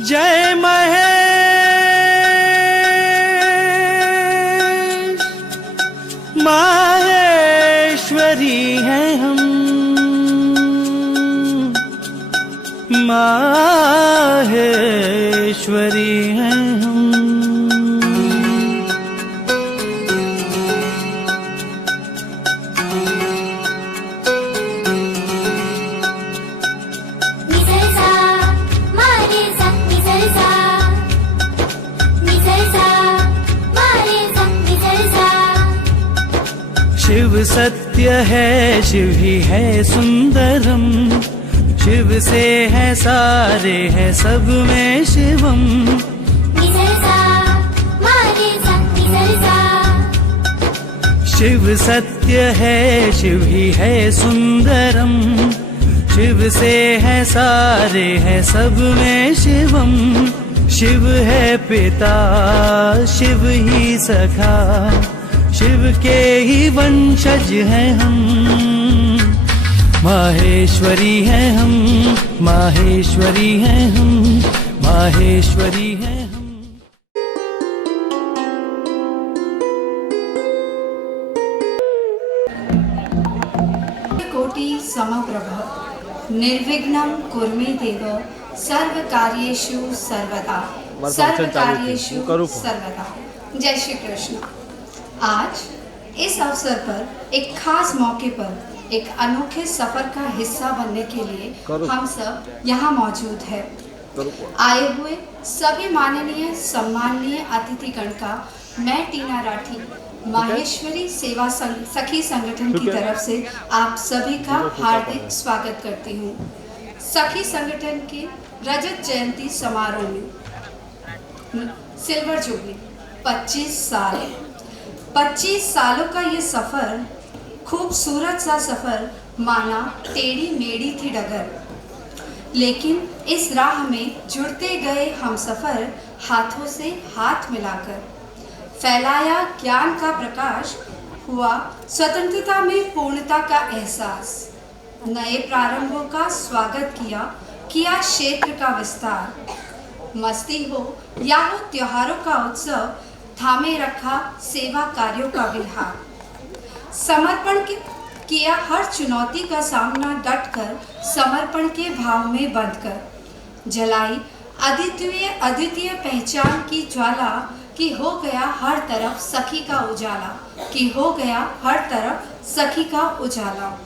जय महेश माहेश्वरी हैं हम, माहेश्वरी हैं हम। शिव सत्य है, शिव ही है सुंदरम, शिव से है सारे हैं सब में शिवम। शिव सत्य है, शिव ही है सुंदरम, शिव से है सारे हैं सब में शिवम। शिव है पिता, शिव ही सखा, शिव के ही वंशज हैं हम। माहेश्वरी हैं हम, माहेश्वरी हैं हम, माहेश्वरी हैं हम। कोटि समप्रभ निर्विघ्नं कुर्मे देव सर्वकार्येषु सर्वदा, सर्वकार्येषु सर्वदा। जय श्री कृष्ण। आज इस अवसर पर एक खास मौके पर एक अनोखे सफर का हिस्सा बनने के लिए हम सब यहाँ मौजूद है। आए हुए सभी माननीय सम्माननीय अतिथिगण का मैं टीना राठी माहेश्वरी सेवा सखी संगठन की तरफ से आप सभी का हार्दिक स्वागत करती हूँ। सखी संगठन के रजत जयंती समारोह में सिल्वर जुबली 25 सालों का ये सफ़र, खूबसूरत सा सफ़र माना टेढ़ी मेढ़ी थी डगर, लेकिन इस राह में जुड़ते गए हम सफ़र हाथों से हाथ मिलाकर। फैलाया ज्ञान का प्रकाश, हुआ स्वतंत्रता में पूर्णता का एहसास। नए प्रारंभों का स्वागत किया क्षेत्र का विस्तार। मस्ती हो या हो त्योहारों का उत्सव, थामे रखा सेवा कार्यों का विहार। समर्पण किया हर चुनौती का सामना डटकर, समर्पण के भाव में बंधकर। जलाई अद्वितीय पहचान की ज्वाला, कि हो गया हर तरफ सखी का उजाला, कि हो गया हर तरफ सखी का उजाला।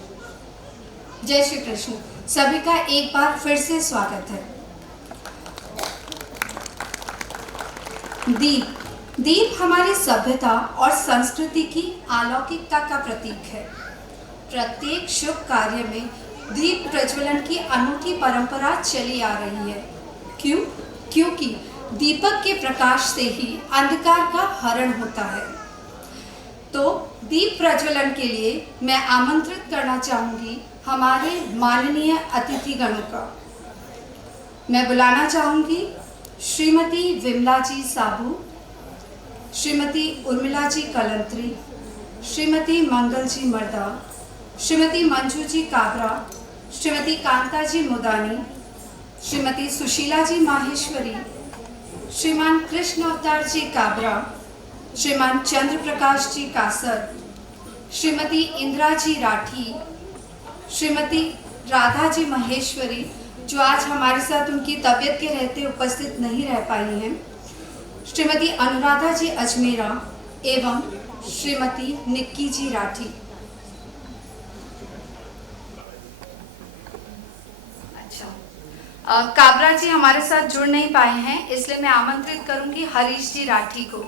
जय श्री कृष्ण। सभी का एक बार फिर से स्वागत है। दीप हमारी सभ्यता और संस्कृति की अलौकिकता का प्रतीक है। प्रत्येक शुभ कार्य में दीप प्रज्वलन की अनूठी परंपरा चली आ रही है। क्योंकि दीपक के प्रकाश से ही अंधकार का हरण होता है। तो दीप प्रज्वलन के लिए मैं आमंत्रित करना चाहूँगी हमारे माननीय अतिथिगणों का। मैं बुलाना चाहूँगी श्रीमती विमला जी साबू, श्रीमती उर्मिला जी कलंत्री, श्रीमती मंगल जी मर्दा, श्रीमती मंजू जी काबरा, श्रीमती कांता जी मुदानी, श्रीमती सुशीला जी माहेश्वरी, श्रीमान कृष्ण अवतार जी काबरा, श्रीमान चंद्र प्रकाश जी कासर, श्रीमती इंदिरा जी राठी, श्रीमती राधा जी महेश्वरी, जो आज हमारे साथ उनकी तबीयत के रहते उपस्थित नहीं रह पाई हैं, श्रीमती अनुराधा जी अजमेरा एवं श्रीमती निक्की जी राठी। अच्छा, काबरा जी हमारे साथ जुड़ नहीं पाए हैं, इसलिए मैं आमंत्रित करूंगी हरीश जी राठी को।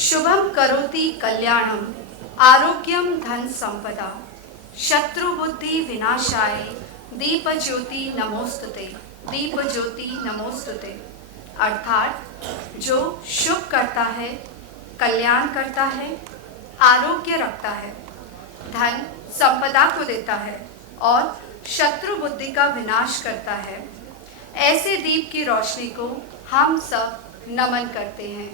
शुभम करोति कल्याणम आरोग्यम धन संपदा शत्रु बुद्धि विनाशाय दीप ज्योति नमोस्तुते, दीप ज्योति नमोस्तुते। अर्थात जो शुभ करता है, कल्याण करता है, आरोग्य रखता है, धन संपदा को देता है और शत्रु बुद्धि का विनाश करता है, ऐसे दीप की रोशनी को हम सब नमन करते हैं।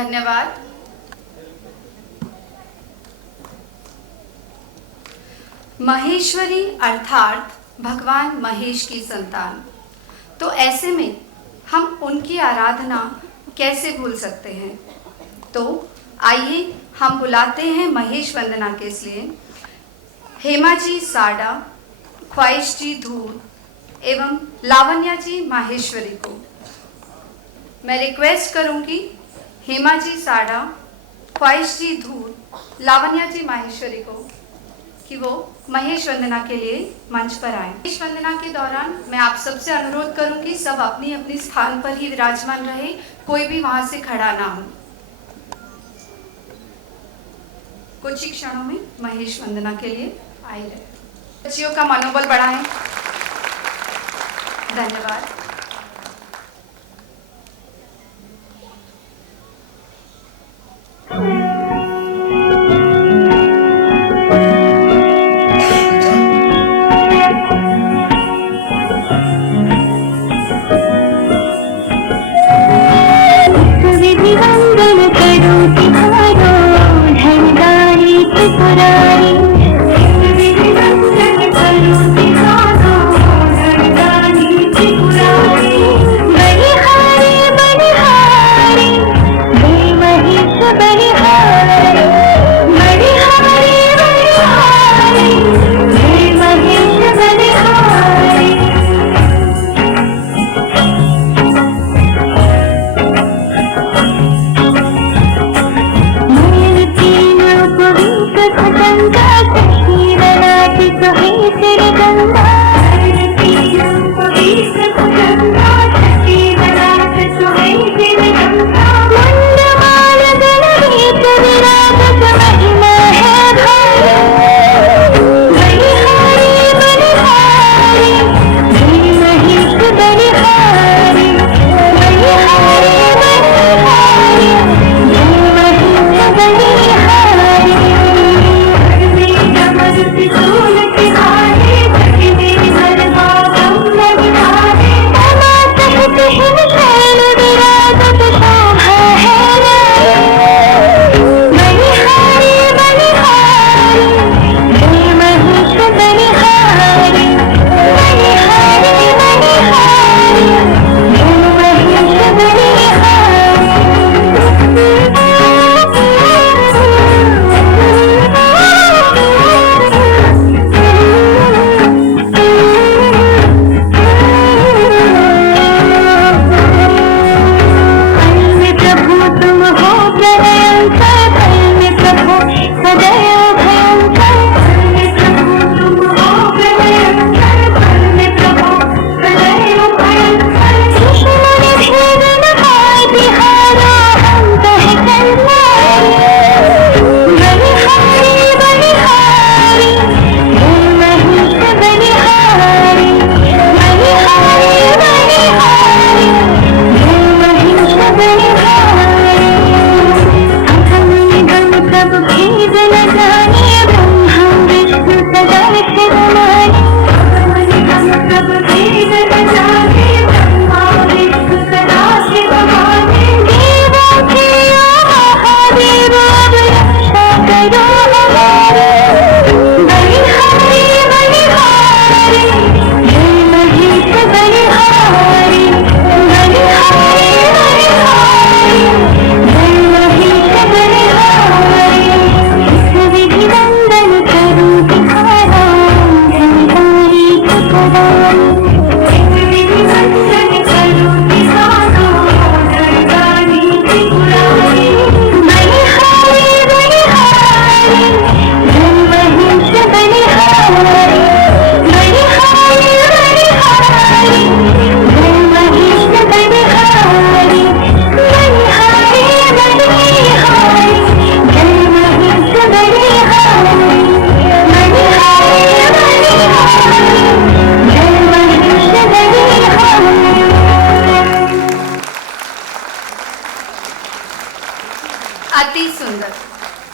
धन्यवाद। महेश्वरी अर्थात भगवान महेश की संतान, तो ऐसे में हम उनकी आराधना कैसे भूल सकते हैं। तो आइए हम बुलाते हैं महेश वंदना के लिए हेमा जी साड़ा, ख्वाहिश जी धूल एवं लावण्या जी माहेश्वरी को। मैं रिक्वेस्ट करूंगी हेमा जी साड़ा, ख्वाहिश जी धूल, लावण्या जी माहेश्वरी को कि वो महेश वंदना के लिए मंच पर आए। महेश वंदना के दौरान मैं आप सबसे अनुरोध करूंगी सब अपनी अपनी स्थान पर ही विराजमान रहे, कोई भी वहां से खड़ा ना हो। कुछ ही क्षणों में महेश वंदना के लिए आए रहे। बच्चियों का मनोबल बढ़ाएं। धन्यवाद।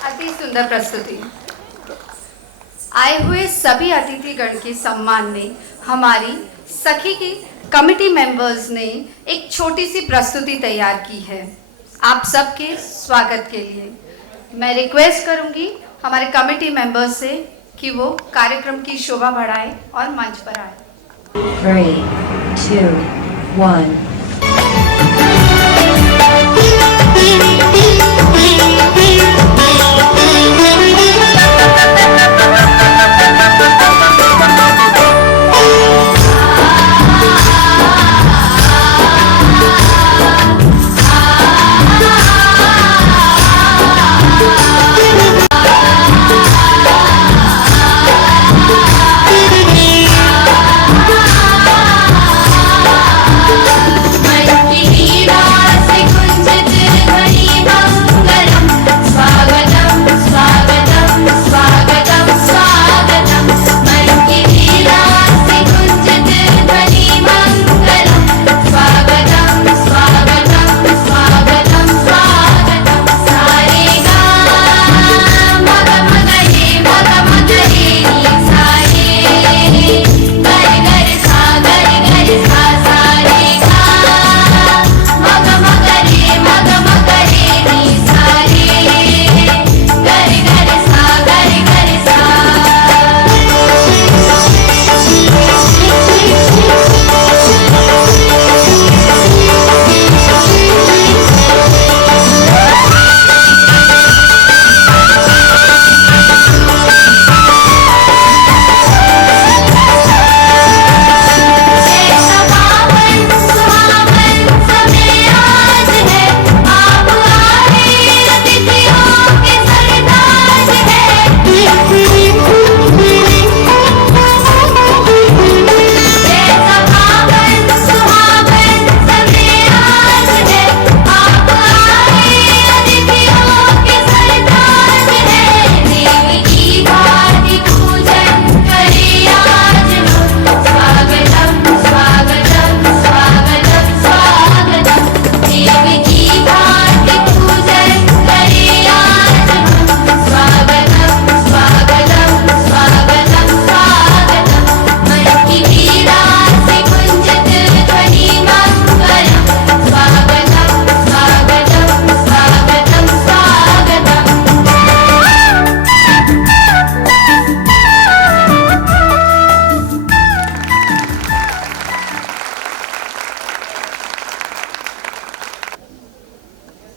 अति सुंदर प्रस्तुति। आए हुए सभी अतिथिगण के सम्मान में हमारी सखी की कमिटी मेंबर्स ने एक छोटी सी प्रस्तुति तैयार की है। आप सबके स्वागत के लिए मैं रिक्वेस्ट करूंगी हमारे कमेटी मेंबर्स से कि वो कार्यक्रम की शोभा बढ़ाएं और मंच पर आए। 3, 2, 1.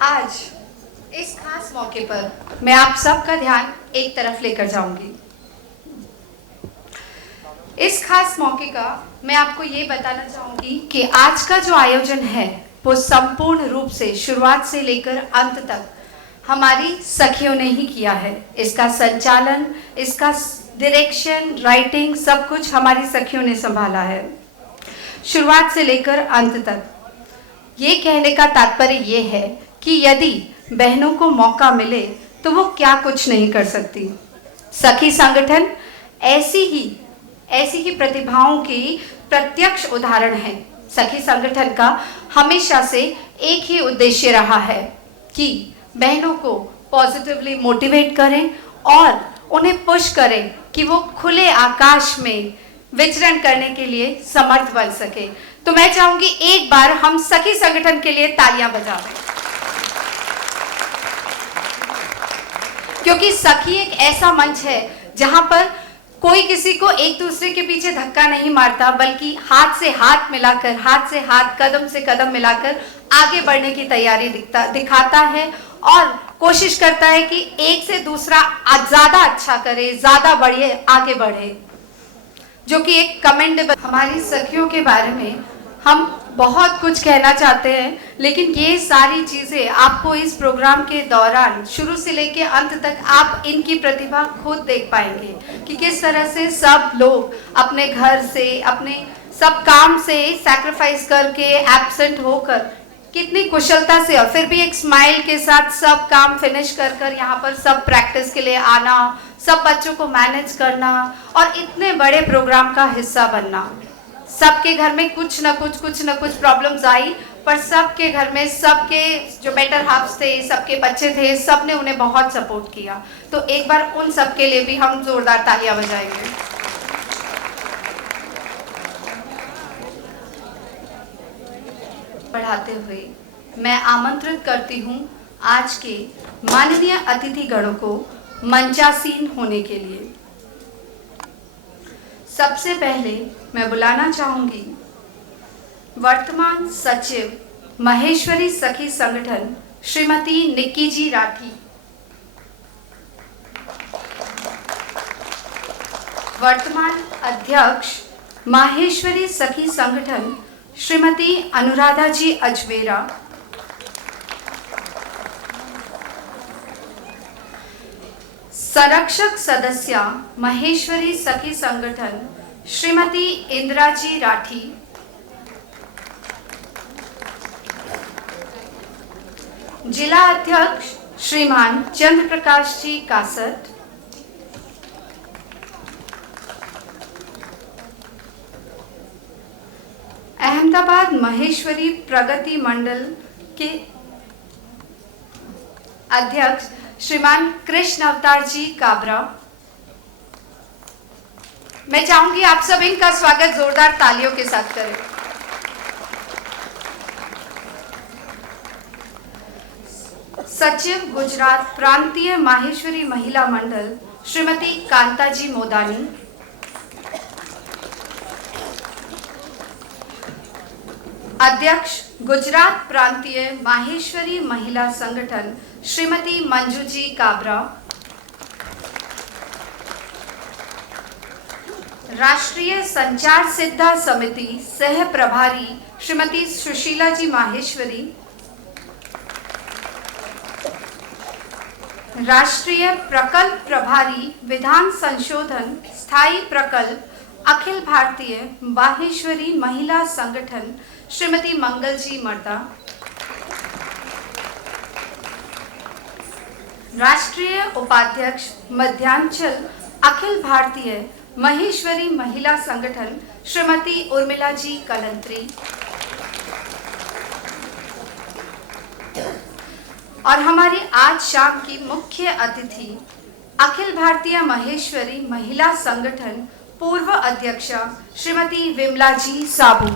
आज इस खास मौके पर मैं आप सबका ध्यान एक तरफ लेकर जाऊंगी। इस खास मौके का मैं आपको ये बताना चाहूंगी कि आज का जो आयोजन है वो संपूर्ण रूप से शुरुआत से लेकर अंत तक हमारी सखियों ने ही किया है। इसका संचालन, इसका डायरेक्शन, राइटिंग सब कुछ हमारी सखियों ने संभाला है शुरुआत से लेकर अंत तक। ये कहने का तात्पर्य ये है कि यदि बहनों को मौका मिले तो वो क्या कुछ नहीं कर सकती। सखी संगठन ऐसी ही प्रतिभाओं की प्रत्यक्ष उदाहरण है। सखी संगठन का हमेशा से एक ही उद्देश्य रहा है कि बहनों को पॉजिटिवली मोटिवेट करें और उन्हें पुश करें कि वो खुले आकाश में विचरण करने के लिए समर्थ बन सके। तो मैं चाहूंगी एक बार हम सखी संगठन के लिए तालियां बजाएं, क्योंकि सखी एक ऐसा मंच है जहां पर कोई किसी को एक दूसरे के पीछे धक्का नहीं मारता, बल्कि हाथ से हाथ मिलाकर, हाथ से हाथ, कदम से कदम मिलाकर आगे बढ़ने की तैयारी दिखाता है और कोशिश करता है कि एक से दूसरा ज्यादा अच्छा करे, ज्यादा बढ़े, आगे बढ़े, जो कि एक कमेंडेबल। हमारी सखियों के बारे में हम बहुत कुछ कहना चाहते हैं, लेकिन ये सारी चीजें आपको इस प्रोग्राम के दौरान शुरू से लेकर अंत तक आप इनकी प्रतिभा खुद देख पाएंगे कि किस तरह से सब लोग अपने घर से, अपने सब काम से सैक्रिफाइस करके, एब्सेंट होकर, कितनी कुशलता से और फिर भी एक स्माइल के साथ सब काम फिनिश कर यहाँ पर सब प्रैक्टिस के लिए आना, सब बच्चों को मैनेज करना और इतने बड़े प्रोग्राम का हिस्सा बनना। सबके घर में कुछ न कुछ प्रॉब्लम्स आई, पर सबके घर में, सबके जो बेटर हाफ्स थे, सबके बच्चे थे, सब ने उन्हें बहुत सपोर्ट किया। तो एक बार उन सब के लिए भी हम जोरदार तालियां बजाएंगे। बढ़ाते हुए मैं आमंत्रित करती हूँ आज के माननीय अतिथिगणों को मंचासीन होने के लिए। सबसे पहले मैं बुलाना चाहूँगी वर्तमान सचिव महेश्वरी सखी संगठन श्रीमती निक्की जी राठी, वर्तमान अध्यक्ष माहेश्वरी सखी संगठन श्रीमती अनुराधा जी अजमेरा, संरक्षक सदस्य महेश्वरी सखी संगठन श्रीमती इंदिरा जी राठी, जिला अध्यक्ष श्रीमान चंद्र प्रकाश जी कासट, अहमदाबाद महेश्वरी प्रगति मंडल के अध्यक्ष श्रीमान कृष्ण अवतार जी काबरा। मैं चाहूंगी आप सब इनका स्वागत जोरदार तालियों के साथ करें। सचिव गुजरात प्रांतीय माहेश्वरी महिला मंडल श्रीमती कांता जी मोदानी, अध्यक्ष गुजरात प्रांतीय माहेश्वरी महिला संगठन श्रीमती मंजू जी काबरा, राष्ट्रीय संचार सिद्धा समिति सह प्रभारी श्रीमती सुशीला जी माहेश्वरी, राष्ट्रीय प्रकल्प प्रभारी विधान संशोधन स्थायी प्रकल्प अखिल भारतीय माहेश्वरी महिला संगठन श्रीमती मंगल जी मर्दा, राष्ट्रीय उपाध्यक्ष मध्यांचल अखिल भारतीय महेश्वरी महिला संगठन श्रीमती उर्मिला जी कलंत्री, और हमारी आज शाम की मुख्य अतिथि अखिल भारतीय महेश्वरी महिला संगठन पूर्व अध्यक्षा श्रीमती विमला जी साबू।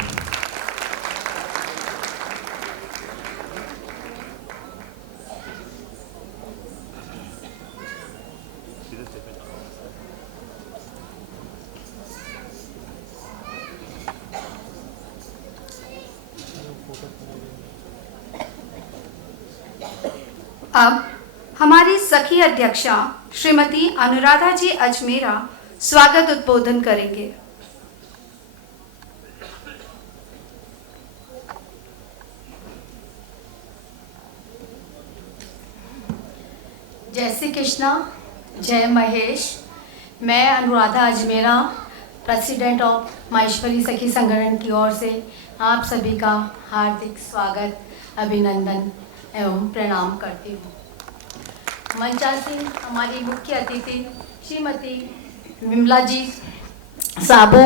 अब हमारी सखी अध्यक्षा श्रीमती अनुराधा जी अजमेरा स्वागत उद्बोधन करेंगे। जय श्री कृष्णा, जय महेश। मैं अनुराधा अजमेरा, प्रेसिडेंट ऑफ माहेश्वरी सखी संगठन की ओर से आप सभी का हार्दिक स्वागत, अभिनंदन एवं प्रणाम करती हूँ। मंचासीन हमारी मुख्य अतिथि श्रीमती विमला जी साबू,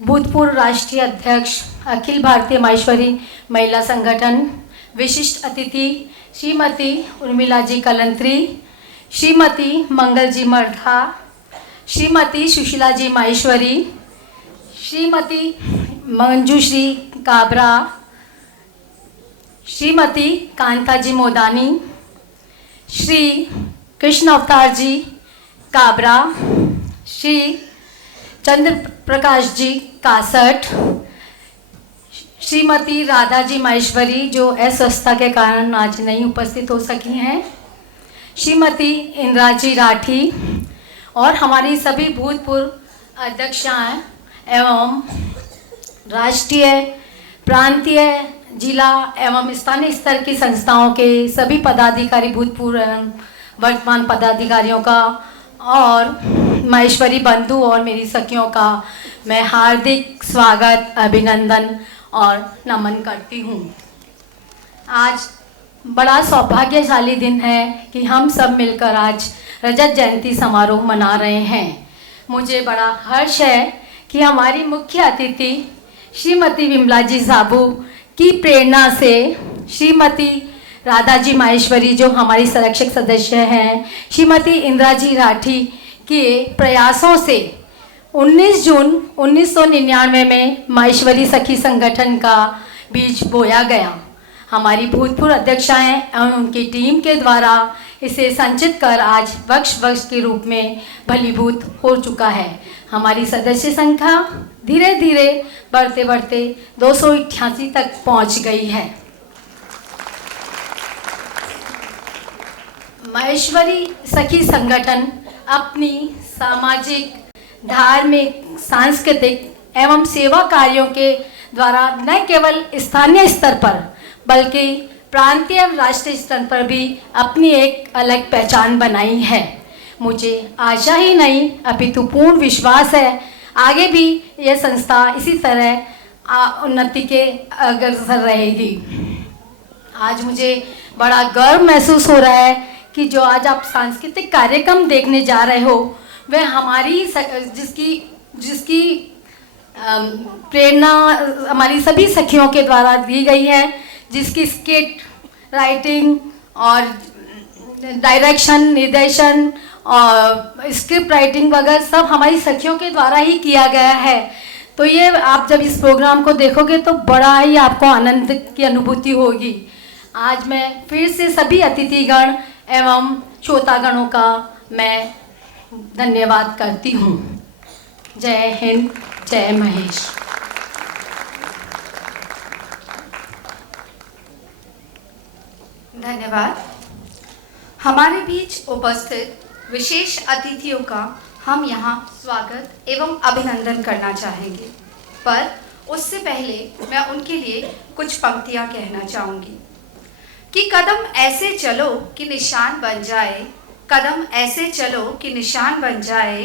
भूतपूर्व राष्ट्रीय अध्यक्ष अखिल भारतीय माहेश्वरी महिला संगठन, विशिष्ट अतिथि श्रीमती उर्मिला जी कलंत्री, श्रीमती मंगल जी मर्धा, श्रीमती सुशीला जी माहेश्वरी, श्रीमती मंजूश्री काबरा, श्रीमती कांता जी मोदानी, श्री कृष्ण अवतार जी काबरा, श्री चंद्र प्रकाश जी कासट, श्रीमती राधा जी माहेश्वरी जो अस्वस्थता के कारण आज नहीं उपस्थित हो सकी हैं, श्रीमती इंदिरा जी राठी, और हमारी सभी भूतपूर्व अध्यक्षाएं एवं राष्ट्रीय, प्रांतीय, जिला एवं स्थानीय स्तर की संस्थाओं के सभी पदाधिकारी, भूतपूर्व एवं वर्तमान पदाधिकारियों का और माहेश्वरी बंधु और मेरी सखियों का मैं हार्दिक स्वागत, अभिनंदन और नमन करती हूँ। आज बड़ा सौभाग्यशाली दिन है कि हम सब मिलकर आज रजत जयंती समारोह मना रहे हैं। मुझे बड़ा हर्ष है कि हमारी मुख्य अतिथि श्रीमती विमला जी साबू की प्रेरणा से श्रीमती राधा जी माहेश्वरी जो हमारी संरक्षक सदस्य हैं, श्रीमती इंदिरा जी राठी के प्रयासों से 19 जून 1999 में माहेश्वरी सखी संगठन का बीज बोया गया। हमारी भूतपूर्व अध्यक्षाएं और उनकी टीम के द्वारा इसे संचित कर आज वर्ष के रूप में भलीभूत हो चुका है। हमारी सदस्य संख्या धीरे धीरे बढ़ते बढ़ते 288 तक पहुंच गई है। महेश्वरी सखी संगठन अपनी सामाजिक, धार्मिक, सांस्कृतिक एवं सेवा कार्यों के द्वारा न केवल स्थानीय स्तर पर बल्कि प्रांतीय एवं राष्ट्रीय स्तर पर भी अपनी एक अलग पहचान बनाई है। मुझे आशा ही नहीं अपितु पूर्ण विश्वास है आगे भी यह संस्था इसी तरह उन्नति के अग्रसर रहेगी। आज मुझे बड़ा गर्व महसूस हो रहा है कि जो आज आप सांस्कृतिक कार्यक्रम देखने जा रहे हो वह हमारी जिसकी प्रेरणा हमारी सभी सखियों के द्वारा दी गई है, जिसकी स्किट राइटिंग और डायरेक्शन, निर्देशन और स्क्रिप्ट राइटिंग वगैरह सब हमारी सखियों के द्वारा ही किया गया है। तो ये आप जब इस प्रोग्राम को देखोगे तो बड़ा ही आपको आनंद की अनुभूति होगी। आज मैं फिर से सभी अतिथिगण एवं श्रोतागणों का मैं धन्यवाद करती हूँ। जय हिंद, जय महेश। धन्यवाद। हमारे बीच उपस्थित विशेष अतिथियों का हम यहाँ स्वागत एवं अभिनंदन करना चाहेंगे, पर उससे पहले मैं उनके लिए कुछ पंक्तियाँ कहना चाहूँगी कि कदम ऐसे चलो कि निशान बन जाए, कदम ऐसे चलो कि निशान बन जाए,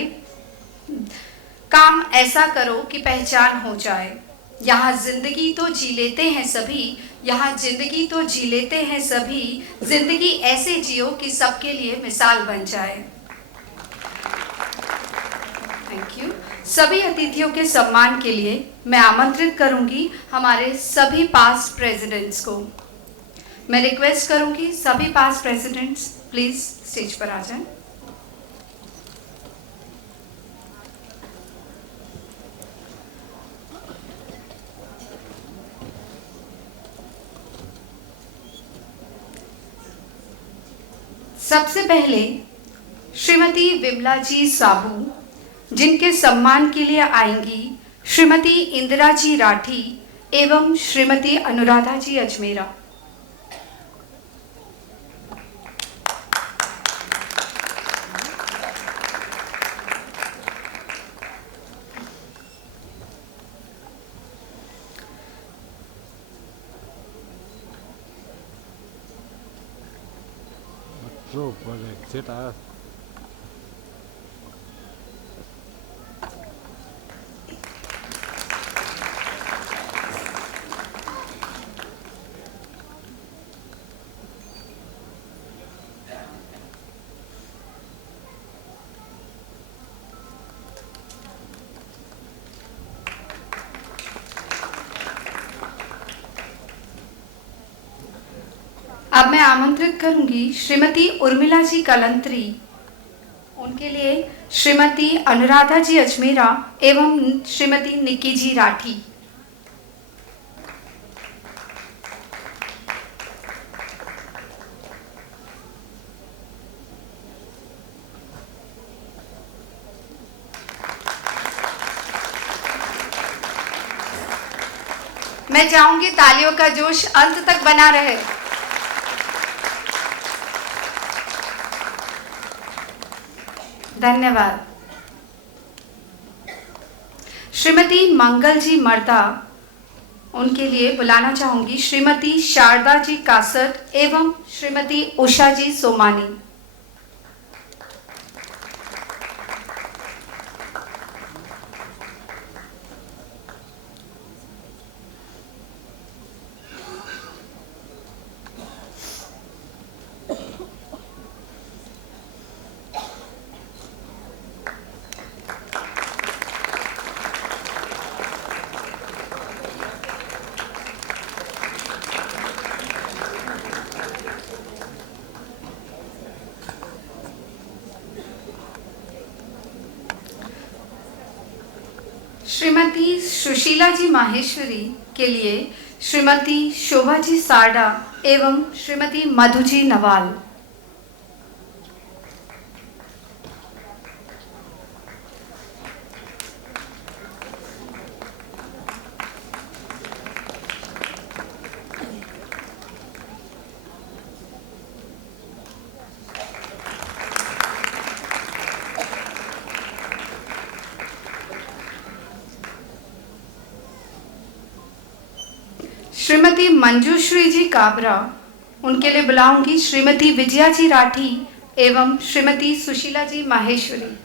काम ऐसा करो कि पहचान हो जाए। यहाँ जिंदगी तो जी लेते हैं सभी, यहाँ जिंदगी तो जी लेते हैं सभी, जिंदगी ऐसे जियो कि सबके लिए मिसाल बन जाए। Thank you. सभी अतिथियों के सम्मान के लिए मैं आमंत्रित करूंगी हमारे सभी पास्ट प्रेसिडेंट्स को। मैं रिक्वेस्ट करूंगी सभी पास्ट प्रेसिडेंट्स प्लीज स्टेज पर आ जाएं। सबसे पहले श्रीमती विमला जी साबू, जिनके सम्मान के लिए आएंगी श्रीमती इंदिरा जी राठी एवं श्रीमती अनुराधा जी अजमेरा। अब मैं आमंत्रित करूंगी श्रीमती उर्मिला जी कलंत्री, उनके लिए श्रीमती अनुराधा जी अजमेरा एवं श्रीमती निक्की जी राठी। मैं चाहूंगी तालियों का जोश अंत तक बना रहे। धन्यवाद। श्रीमती मंगल जी मर्दा, उनके लिए बुलाना चाहूंगी श्रीमती शारदा जी कासट एवं श्रीमती उषा जी सोमानी। श्रीमती सुशीला जी माहेश्वरी के लिए श्रीमती शोभाजी सारडा एवं श्रीमती मधुजी नवाल। श्रीमती मंजूश्री जी काबरा, उनके लिए बुलाऊंगी श्रीमती विजया जी राठी एवं श्रीमती सुशीला जी माहेश्वरी।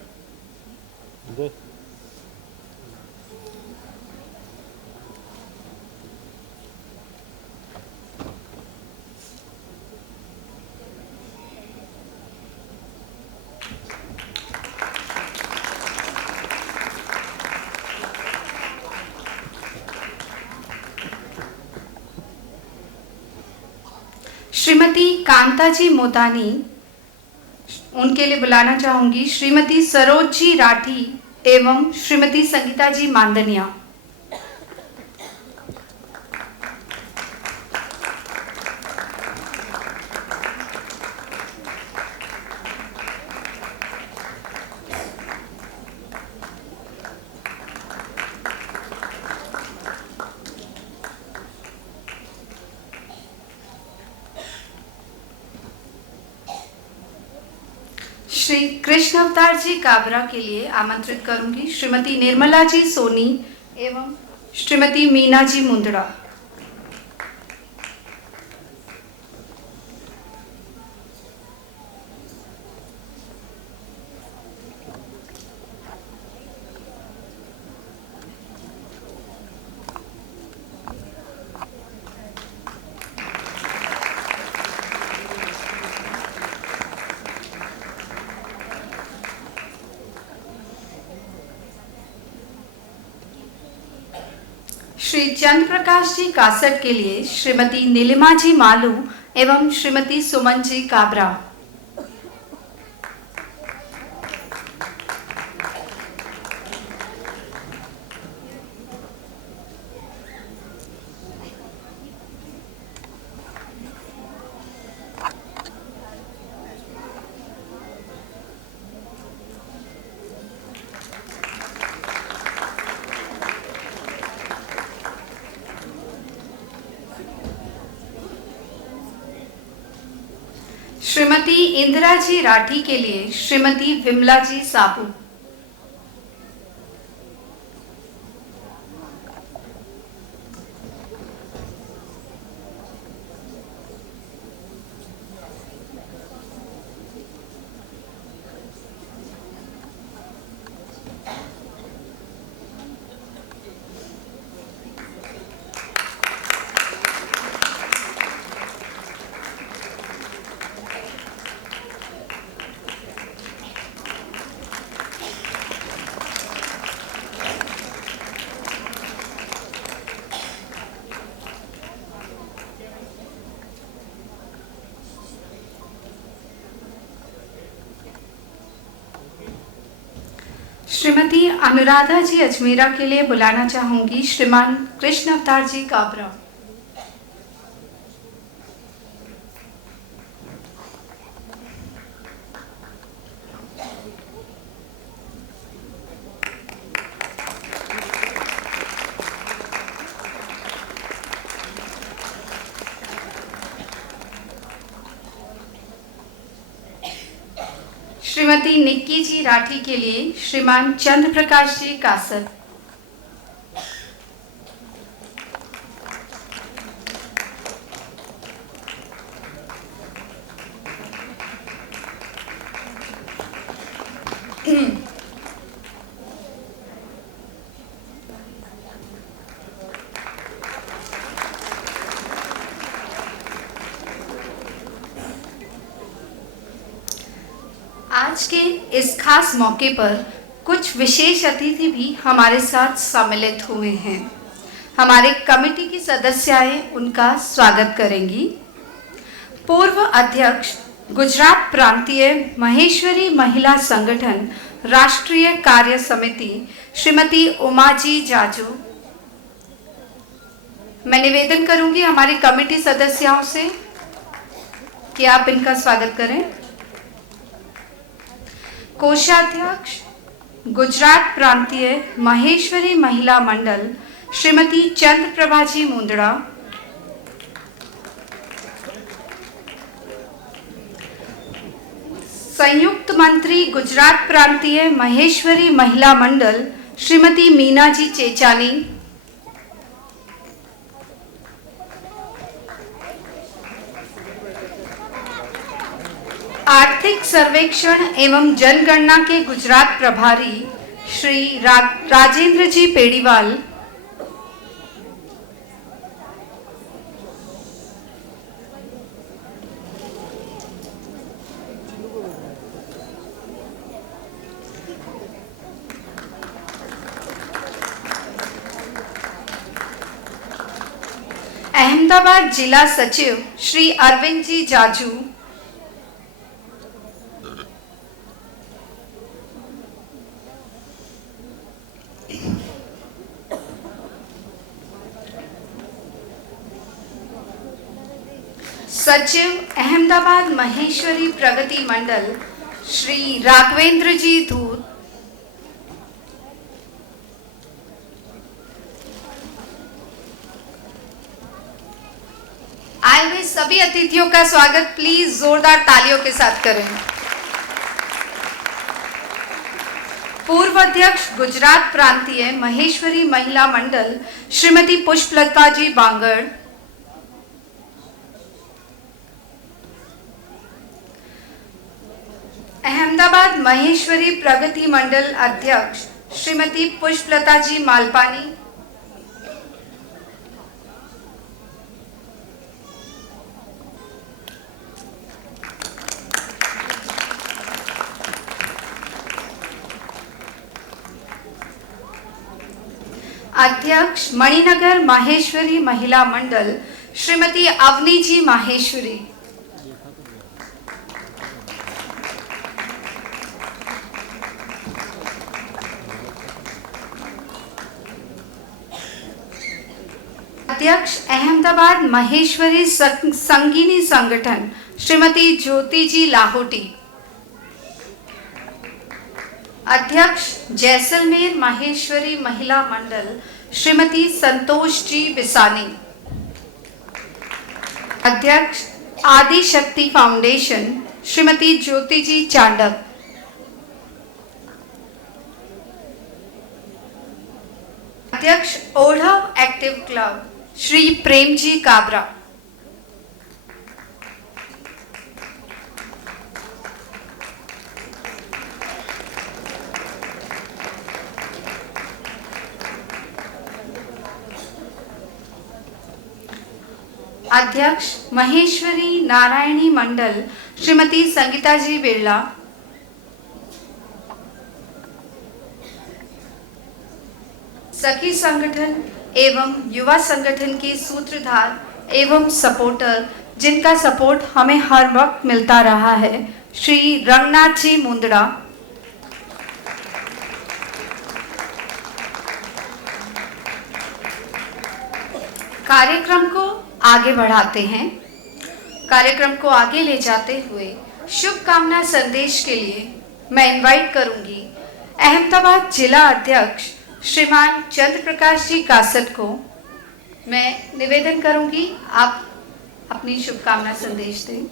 श्रीमती कांताजी मोदानी, उनके लिए बुलाना चाहूंगी श्रीमती सरोज जी राठी एवं श्रीमती संगीता जी मांदनिया। श्री कृष्ण अवतार जी काबरा के लिए आमंत्रित करूंगी श्रीमती निर्मला जी सोनी एवं श्रीमती मीना जी मुंदड़ा। श्री चंद्र प्रकाश जी कासट के लिए श्रीमती नीलिमा जी मालू एवं श्रीमती सुमन जी काबरा। श्रीमती इंदिरा जी राठी के लिए श्रीमती विमला जी साबू। श्रीमती अनुराधा जी अजमेरा के लिए बुलाना चाहूंगी श्रीमान कृष्ण अवतार जी काबरा। श्रीमती निक्की जी राठी के लिए श्रीमान चंद्र प्रकाश जी कासर। आज के इस खास मौके पर कुछ विशेष अतिथि भी हमारे साथ सम्मिलित हुए हैं। हमारे कमेटी की सदस्याएं उनका स्वागत करेंगी। पूर्व अध्यक्ष गुजरात प्रांतीय महेश्वरी महिला संगठन राष्ट्रीय कार्य समिति श्रीमती उमा जी जाजू, मैं निवेदन करूंगी हमारी कमेटी सदस्यों से कि आप इनका स्वागत करें। कोषाध्यक्ष गुजरात प्रांतीय महेश्वरी महिला मंडल श्रीमती चंद्रप्रभा जी मुंदड़ा, संयुक्त मंत्री गुजरात प्रांतीय महेश्वरी महिला मंडल श्रीमती मीना जी चेचानी, आर्थिक सर्वेक्षण एवं जनगणना के गुजरात प्रभारी श्री राजेंद्र जी पेड़ीवाल, अहमदाबाद जिला सचिव श्री अरविंद जी जाजू, सचिव अहमदाबाद महेश्वरी प्रगति मंडल श्री राघवेंद्र जी धूत, आए हुए सभी अतिथियों का स्वागत प्लीज जोरदार तालियों के साथ करें। पूर्व अध्यक्ष गुजरात प्रांतीय महेश्वरी महिला मंडल श्रीमती पुष्पलता जी बांगड़, अहमदाबाद महेश्वरी प्रगति मंडल अध्यक्ष श्रीमती पुष्पलता जी मालपानी, अध्यक्ष मणिनगर माहेश्वरी महिला मंडल श्रीमती अवनी जी माहेश्वरी, अध्यक्ष अहमदाबाद महेश्वरी संगीनी संगठन श्रीमती ज्योति जी लाहोटी, अध्यक्ष जैसलमेर माहेश्वरी महिला मंडल श्रीमती संतोष जी बिसानी, अध्यक्ष आदि शक्ति फाउंडेशन श्रीमती ज्योति जी चांडक, अध्यक्ष ओढ़व एक्टिव क्लब श्री प्रेम जी काबरा, अध्यक्ष महेश्वरी नारायणी मंडल श्रीमती संगीता जी बिरला, सखी संगठन एवं युवा संगठन के सूत्रधार एवं सपोर्टर जिनका सपोर्ट हमें हर वक्त मिलता रहा है श्री रंगनाथ जी मुंदड़ा, कार्यक्रम को आगे बढ़ाते हैं। कार्यक्रम को आगे ले जाते हुए शुभकामना संदेश के लिए मैं इनवाइट करूंगी अहमदाबाद जिला अध्यक्ष श्रीमान चंद्र प्रकाश जी कासट को। मैं निवेदन करूंगी आप अपनी शुभकामना संदेश दें।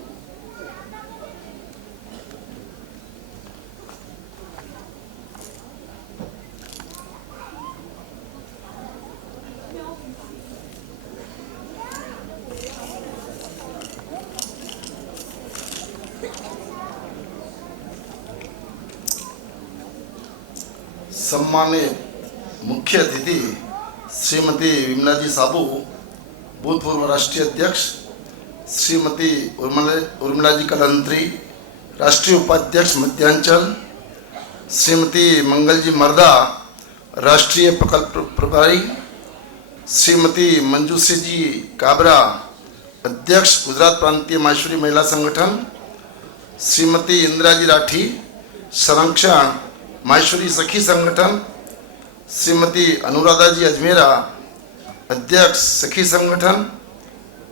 सम्मानित मुख्य अतिथि श्रीमती विमला जी साबू, भूतपूर्व राष्ट्रीय अध्यक्ष श्रीमती उर्मिला जी कलंत्री, राष्ट्रीय उपाध्यक्ष मध्यांचल श्रीमती मंगल जी मर्दा, राष्ट्रीय प्रकल्प प्रभारी श्रीमती मंजूश्री जी काबरा, अध्यक्ष गुजरात प्रांतीय महेश्वरी महिला संगठन श्रीमती इंदिरा जी राठी, संरक्षण महेश्वरी सखी संगठन श्रीमती अनुराधा जी अजमेरा, अध्यक्ष सखी संगठन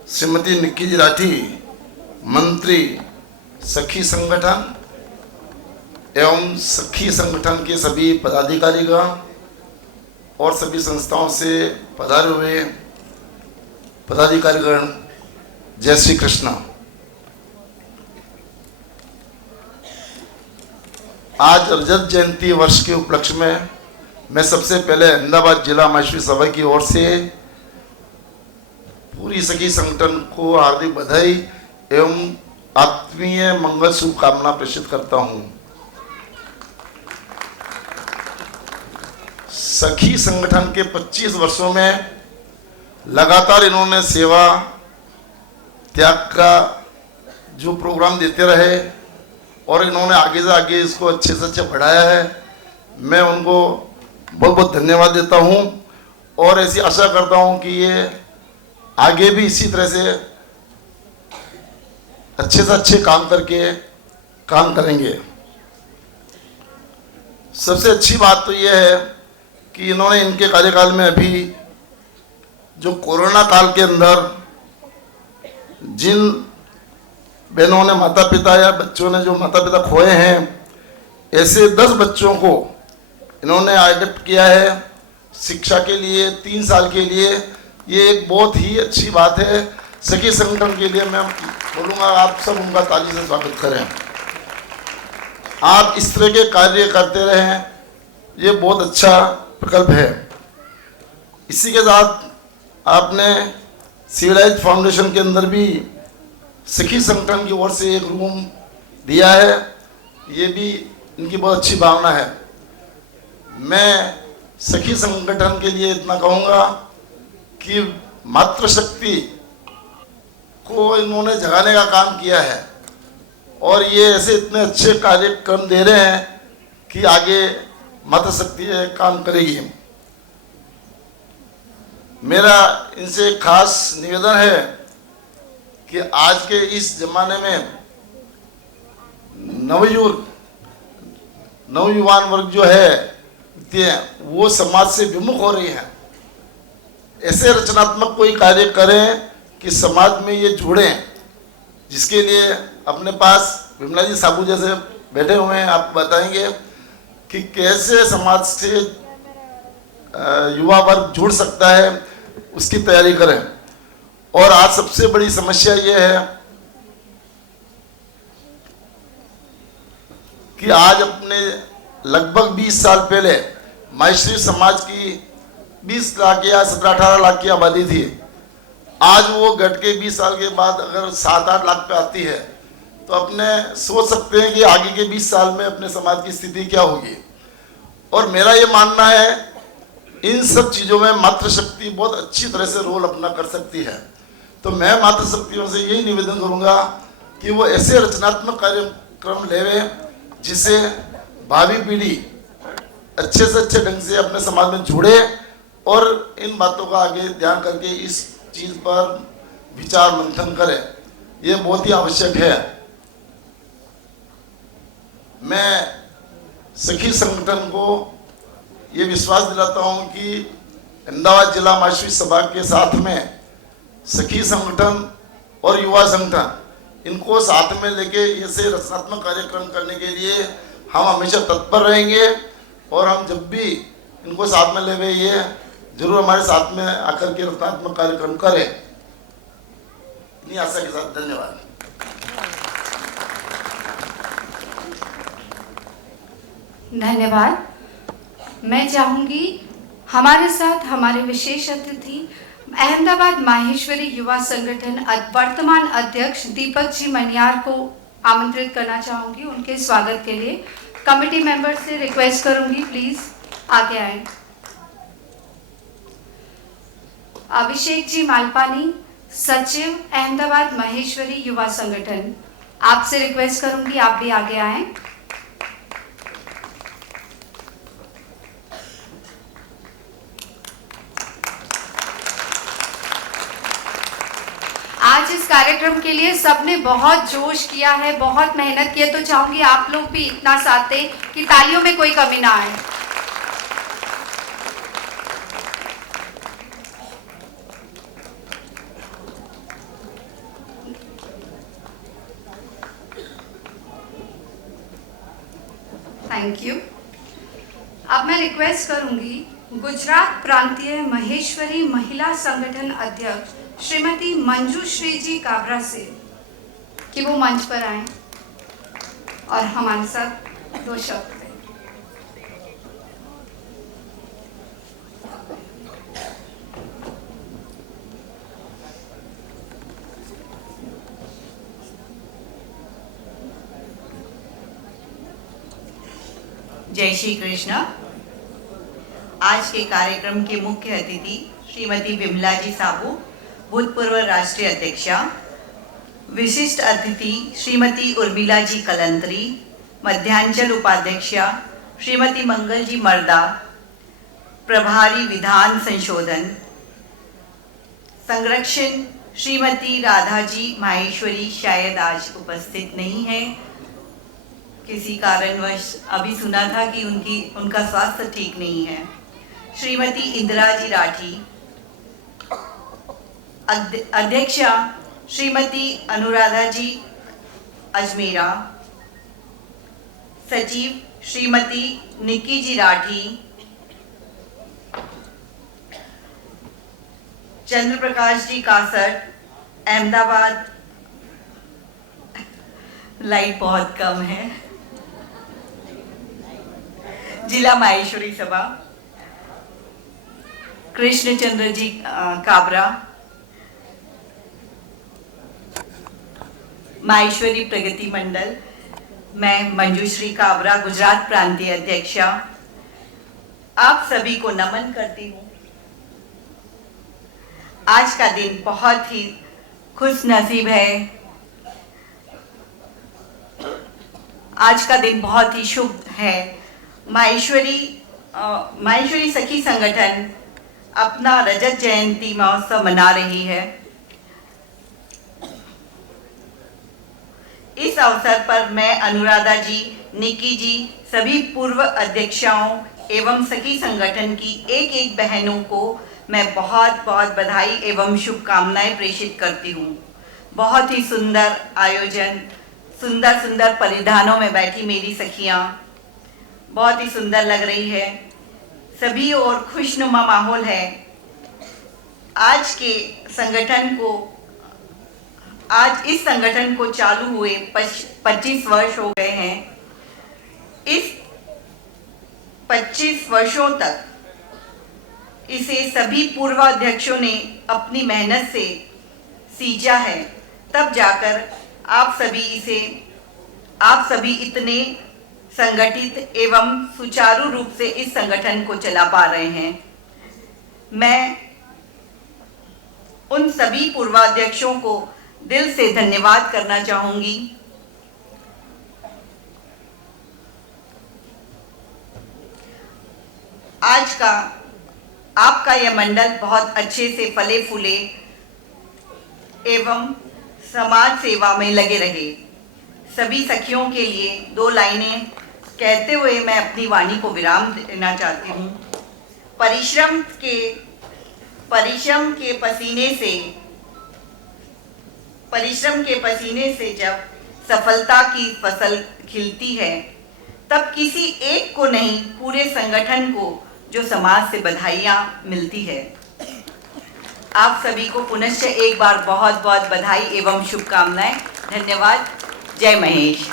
श्रीमती निक्की जी राठी, मंत्री सखी संगठन एवं सखी संगठन के सभी पदाधिकारीगण और सभी संस्थाओं से पधारे हुए पदाधिकारीगण, जय श्री कृष्णा। आज रजत जयंती वर्ष के उपलक्ष्य में मैं सबसे पहले अहमदाबाद जिला माहेश्वरी सभा की ओर से पूरी सखी संगठन को हार्दिक बधाई एवं आत्मीय मंगल शुभकामना प्रेषित करता हूं। सखी संगठन के 25 वर्षों में लगातार इन्होंने सेवा त्याग का जो प्रोग्राम देते रहे और इन्होंने आगे से आगे इसको अच्छे से अच्छा बढ़ाया है। मैं उनको बहुत बहुत धन्यवाद देता हूं और ऐसी आशा करता हूं कि ये आगे भी इसी तरह से अच्छे से अच्छे काम करके काम करेंगे। सबसे अच्छी बात तो यह है कि इन्होंने इनके कार्यकाल में अभी जो कोरोना काल के अंदर जिन बहनों ने माता पिता या बच्चों ने जो माता पिता खोए हैं, ऐसे 10 बच्चों को इन्होंने एडॉप्ट किया है शिक्षा के लिए 3 साल के लिए। ये एक बहुत ही अच्छी बात है। सखी संगठन के लिए मैं बोलूँगा आप सब उनका ताली से स्वागत करें। आप इस तरह के कार्य करते रहें, ये बहुत अच्छा प्रकल्प है। इसी के साथ आपने सिविलाइज फाउंडेशन के अंदर भी सखी संगठन की ओर से एक रूम दिया है, ये भी इनकी बहुत अच्छी भावना है। मैं सखी संगठन के लिए इतना कहूँगा कि मातृशक्ति को इन्होंने जगाने का काम किया है और ये ऐसे इतने अच्छे कार्यक्रम दे रहे हैं कि आगे मातृशक्ति काम करेगी। मेरा इनसे खास निवेदन है कि आज के इस जमाने में नवयुवान वर्ग जो है वो समाज से विमुख हो रही है। ऐसे रचनात्मक कोई कार्य करें कि समाज में ये जुड़ें, जिसके लिए अपने पास विमला जी साबू जैसे बैठे हुए हैं, आप बताएंगे कि कैसे समाज से युवा वर्ग जुड़ सकता है, उसकी तैयारी करें। और आज सबसे बड़ी समस्या ये है कि आज अपने लगभग 20 साल पहले माहेश्वरी समाज की 20 लाख या 17-18 लाख की आबादी थी। आज वो घट के 20 साल के बाद अगर 7-8 लाख पे आती है, तो अपने सोच सकते हैं कि आगे के 20 साल में अपने समाज की स्थिति क्या होगी। और मेरा ये मानना है इन सब चीज़ों में मातृशक्ति बहुत अच्छी तरह से रोल अपना कर सकती है। तो मैं मातृशक्तियों से यही निवेदन करूँगा कि वो ऐसे रचनात्मक कार्यक्रम लेवे जिससे भावी पीढ़ी अच्छे से अच्छे ढंग से अपने समाज में जुड़े और इन बातों का आगे ध्यान करके इस चीज़ पर विचार मंथन करे। ये बहुत ही आवश्यक है। मैं सखी संगठन को ये विश्वास दिलाता हूँ कि अहमदाबाद जिला माहेश्वरी सभा के साथ में सखी संगठन और युवा संगठन इनको साथ में लेके ऐसे रचनात्मक कार्यक्रम करने के लिए हम हमेशा तत्पर रहेंगे और हम जब भी इनको साथ में लेवे ये जरूर हमारे साथ में आकर के रचनात्मक कार्यक्रम करें। इतनी आशा के साथ धन्यवाद। धन्यवाद। मैं चाहूँगी हमारे साथ हमारे विशेष अतिथि अहमदाबाद माहेश्वरी युवा संगठन वर्तमान अध्यक्ष दीपक जी मनियार को आमंत्रित करना चाहूँगी। उनके स्वागत के लिए कमेटी मेंबर से रिक्वेस्ट करूँगी, प्लीज़ आगे आए। अभिषेक जी मालपानी, सचिव अहमदाबाद माहेश्वरी युवा संगठन, आपसे रिक्वेस्ट करूँगी आप भी आगे आएँ। आज इस कार्यक्रम के लिए सबने बहुत जोश किया है, बहुत मेहनत की है, तो चाहूंगी आप लोग भी इतना साथ दें कि तालियों में कोई कमी ना आए। Thank you. अब मैं रिक्वेस्ट करूंगी गुजरात प्रांतीय महेश्वरी महिला संगठन अध्यक्ष श्रीमती मंजूश्री जी काबरा से कि वो मंच पर आएं और हमारे साथ 2 शब्द कहें। जय श्री कृष्ण। आज के कार्यक्रम के मुख्य अतिथि श्रीमती विमला जी साबू, भूतपूर्व राष्ट्रीय अध्यक्षा, विशिष्ट अतिथि श्रीमती उर्मिला जी कलंत्री, मध्यांचल उपाध्यक्षा श्रीमती मंगल जी मर्दा, प्रभारी विधान संशोधन संरक्षण श्रीमती राधा जी माहेश्वरी शायद आज उपस्थित नहीं है, किसी कारणवश अभी सुना था कि उनका स्वास्थ्य ठीक नहीं है। श्रीमती इंदिरा जी राठी, अध्यक्षा श्रीमती अनुराधा जी अजमेरा, सचिव श्रीमती निक्की जी राठी, चंद्र प्रकाश जी कासट, अहमदाबाद। लाइट बहुत कम है। जिला माहेश्वरी सभा, कृष्णचंद्र जी काबरा, माहेश्वरी प्रगति मंडल। मैं मंजूश्री काबरा, गुजरात प्रांतीय अध्यक्षा, आप सभी को नमन करती हूँ। आज का दिन बहुत ही खुश नसीब है। आज का दिन बहुत ही शुभ है। माहेश्वरी सखी संगठन अपना रजत जयंती महोत्सव मना रही है। इस अवसर पर मैं अनुराधा जी, निक्की जी, सभी पूर्व अध्यक्षाओं एवं सखी संगठन की एक बहनों को मैं बहुत बहुत बधाई एवं शुभकामनाएं प्रेषित करती हूँ। बहुत ही सुंदर आयोजन, सुंदर सुंदर परिधानों में बैठी मेरी सखियाँ बहुत ही सुंदर लग रही है। सभी और खुशनुमा माहौल है। आज इस संगठन को चालू हुए 25 वर्ष हो गए हैं। इस 25 वर्षों तक इसे सभी पूर्वाध्यक्षों ने अपनी मेहनत से सींचा है, तब जाकर आप सभी इतने संगठित एवं सुचारू रूप से इस संगठन को चला पा रहे हैं। मैं उन सभी पूर्वाध्यक्षों को दिल से धन्यवाद करना चाहूंगी। आज का आपका यह मंडल बहुत अच्छे से फले फूले एवं समाज सेवा में लगे रहे। सभी सखियों के लिए 2 लाइनें कहते हुए मैं अपनी वाणी को विराम देना चाहती हूँ। परिश्रम के पसीने से जब सफलता की फसल खिलती है, तब किसी एक को नहीं, पूरे संगठन को जो समाज से बधाइयाँ मिलती है। आप सभी को पुनश्च एक बार बहुत बहुत बधाई एवं शुभकामनाएं। धन्यवाद। जय महेश।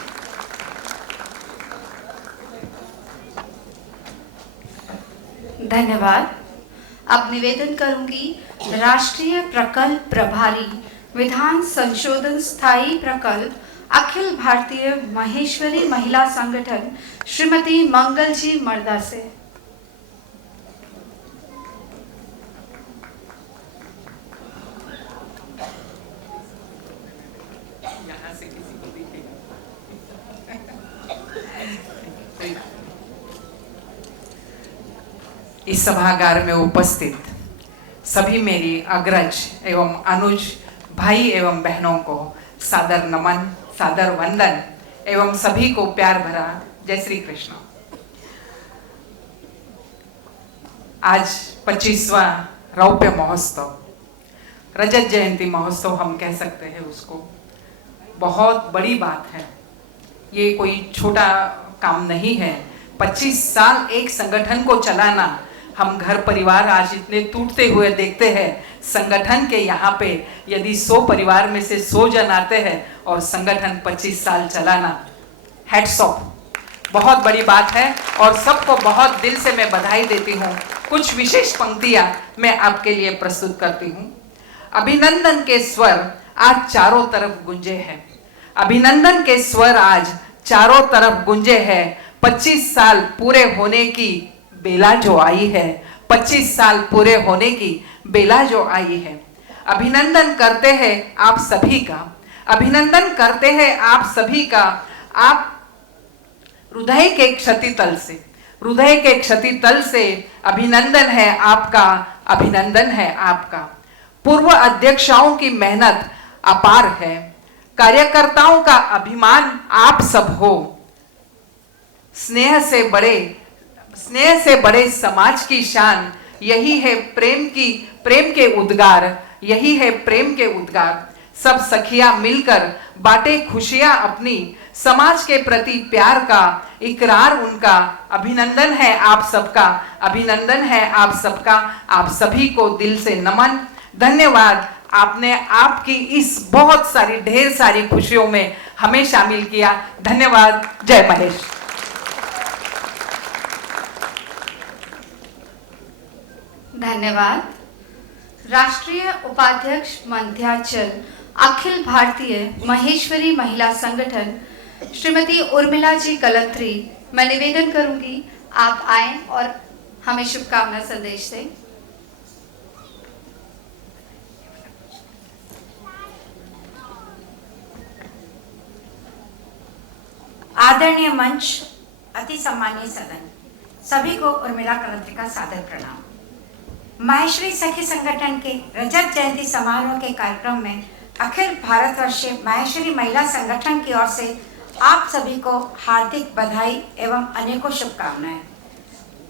धन्यवाद। अब निवेदन करूंगी राष्ट्रीय प्रकल्प प्रभारी विधान संशोधन स्थायी प्रकल्प अखिल भारतीय महेश्वरी महिला संगठन श्रीमती मंगल जी मर्दा से। इस सभागार में उपस्थित सभी मेरी अग्रज एवं अनुज भाई एवं बहनों को सादर नमन, सादर वंदन एवं सभी को प्यार भरा जय श्री कृष्ण। आज 25वां रौप्य महोत्सव, रजत जयंती महोत्सव हम कह सकते हैं उसको। बहुत बड़ी बात है, ये कोई छोटा काम नहीं है। 25 साल एक संगठन को चलाना, हम घर परिवार आज इतने टूटते हुए देखते हैं। संगठन के यहाँ पे यदि 100 परिवार में से 100 जन आते हैं और संगठन 25 साल चलाना, हैट्स ऑफ, बहुत बड़ी बात है और सबको बहुत दिल से मैं बधाई देती हूँ। कुछ विशेष पंक्तियाँ मैं आपके लिए प्रस्तुत करती हूँ। अभिनंदन के स्वर आज चारों तरफ गूंजे हैं। अभिनंदन के स्वर आज चारों तरफ गूंजे हैं। 25 साल पूरे होने की बेला जो आई है, 25 साल पूरे होने की बेला जो आई है। अभिनंदन करते हैं आप सभी का, अभिनंदन करते हैं आप सभी का। आप हृदय के क्षतितल से, हृदय के क्षतितल से अभिनंदन है आपका, अभिनंदन है आपका। पूर्व अध्यक्षाओं की मेहनत अपार है, कार्यकर्ताओं का अभिमान आप सब हो। स्नेह से बड़े समाज की शान, यही है प्रेम के उद्गार, यही है प्रेम के उद्गार। सब सखियां मिलकर बांटे खुशियां अपनी, समाज के प्रति प्यार का इकरार उनका। अभिनंदन है आप सबका, अभिनंदन है आप सबका। आप सभी को दिल से नमन, धन्यवाद। आपने आपकी इस बहुत सारी ढेर सारी खुशियों में हमें शामिल किया। धन्यवाद। जय महेश। धन्यवाद। राष्ट्रीय उपाध्यक्ष मध्यांचल अखिल भारतीय महेश्वरी महिला संगठन श्रीमती उर्मिला जी कलंत्री, मैं निवेदन करूंगी आप आएं और हमें शुभकामना संदेश दें। आदरणीय मंच, अति सम्मानीय सदन, सभी को उर्मिला कलंत्री का सादर प्रणाम। माहेश्वरी सखी संगठन के रजत जयंती समारोह के कार्यक्रम में अखिल भारतवर्षीय माहेश्वरी महिला संगठन की ओर से आप सभी को हार्दिक बधाई एवं अनेकों शुभकामनाएं।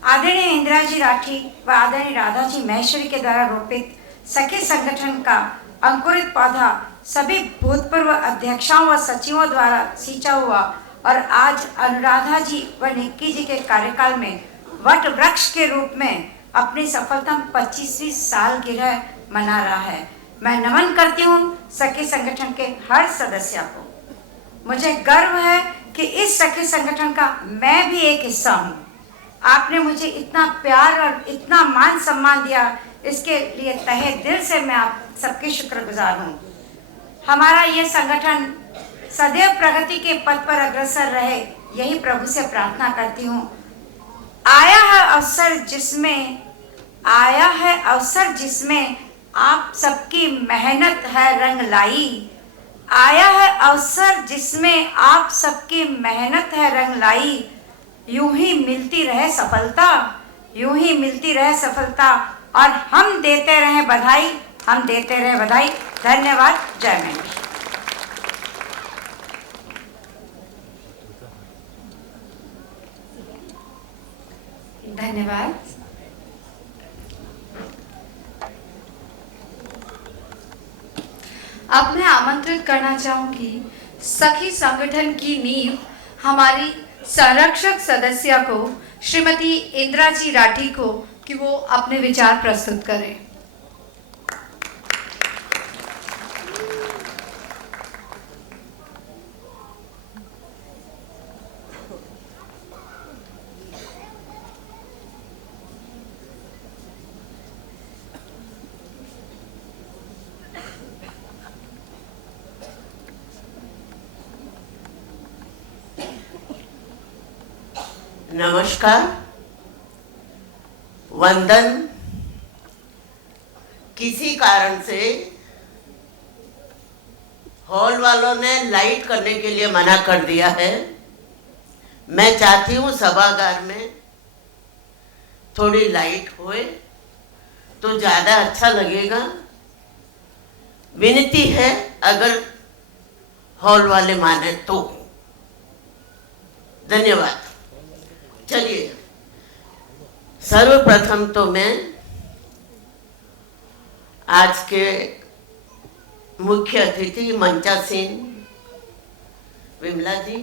आदरणीय इंदिरा जी राठी व आदरणीय राधा जी महेश्वरी के द्वारा रोपित सखी संगठन का अंकुरित पौधा सभी भूतपूर्व अध्यक्षाओं व सचिवों द्वारा सींचा हुआ और आज अनुराधा जी व निक्की जी के कार्यकाल में वट वृक्ष के रूप में अपनी सफलतम 25वीं सालगिरह मना रहा है। मैं नमन करती हूँ सखी संगठन के हर सदस्य को। मुझे गर्व है कि इस सखी संगठन का मैं भी एक हिस्सा हूँ। आपने मुझे इतना प्यार और इतना मान सम्मान दिया, इसके लिए तहे दिल से मैं आप सबकी शुक्रगुजार हूँ। हमारा ये संगठन सदैव प्रगति के पथ पर अग्रसर रहे, यही प्रभु से प्रार्थना करती हूँ। आया है अवसर जिसमें आप सबकी मेहनत है रंग लाई। आया है अवसर जिसमें आप सबकी मेहनत है रंग लाई। यूं ही मिलती रहे सफलता, यूं ही मिलती रहे सफलता, और हम देते रहे बधाई, हम देते रहे बधाई। धन्यवाद। जय महेश। धन्यवाद। अब मैं आमंत्रित करना चाहूंगी सखी संगठन की नींव हमारी संरक्षक सदस्य को श्रीमती इंदिरा जी राठी को कि वो अपने विचार प्रस्तुत करें। नमस्कार, वंदन। किसी कारण से हॉल वालों ने लाइट करने के लिए मना कर दिया है। मैं चाहती हूँ सभागार में थोड़ी लाइट होए तो ज़्यादा अच्छा लगेगा। विनती है अगर हॉल वाले माने तो। धन्यवाद। चलिए, सर्वप्रथम तो मैं आज के मुख्य अतिथि मंचासीन विमला जी,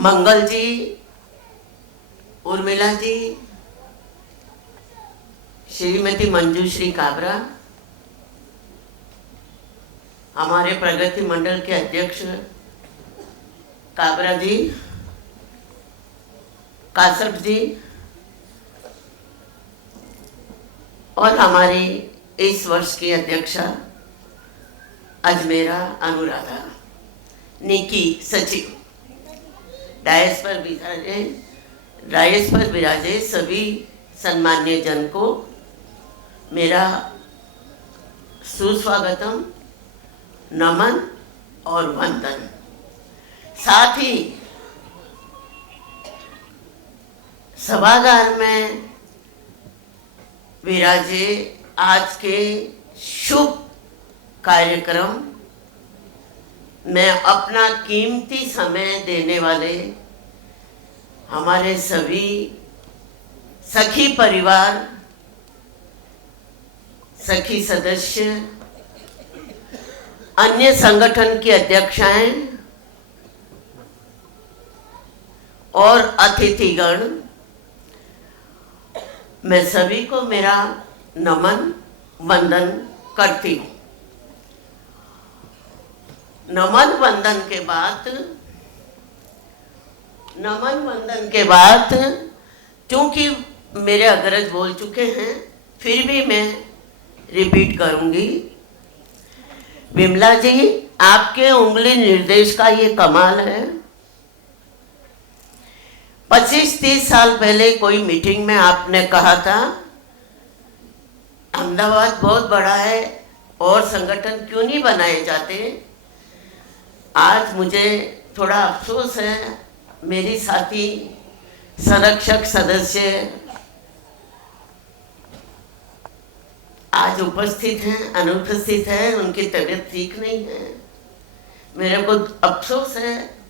मंगल जी, उर्मिला जी, श्रीमती मंजूश्री काबरा, हमारे प्रगति मंडल के अध्यक्ष काबरा जी, कासफ जी, और हमारी इस वर्ष की अध्यक्षा अजमेरा अनुराधा, निकी सचिव, डायस पर विराजे सभी सम्मान्य जन को मेरा सुस्वागतम, नमन और वंदन। साथ ही सभागार में विराजे आज के शुभ कार्यक्रम में अपना कीमती समय देने वाले हमारे सभी सखी परिवार, सखी सदस्य, अन्य संगठन की अध्यक्षाएं और अतिथिगण, मैं सभी को मेरा नमन वंदन करती हूँ। नमन वंदन के बाद क्योंकि मेरे अग्रज बोल चुके हैं, फिर भी मैं रिपीट करूंगी। विमला जी, आपके उंगली निर्देश का ये कमाल है। 25-30 साल पहले कोई मीटिंग में आपने कहा था अहमदाबाद बहुत बड़ा है और संगठन क्यों नहीं बनाए जाते। आज मुझे थोड़ा अफसोस है, मेरी साथी संरक्षक सदस्य आज उपस्थित हैं, अनुपस्थित हैं, उनकी तबीयत ठीक नहीं है, मेरे को अफसोस है।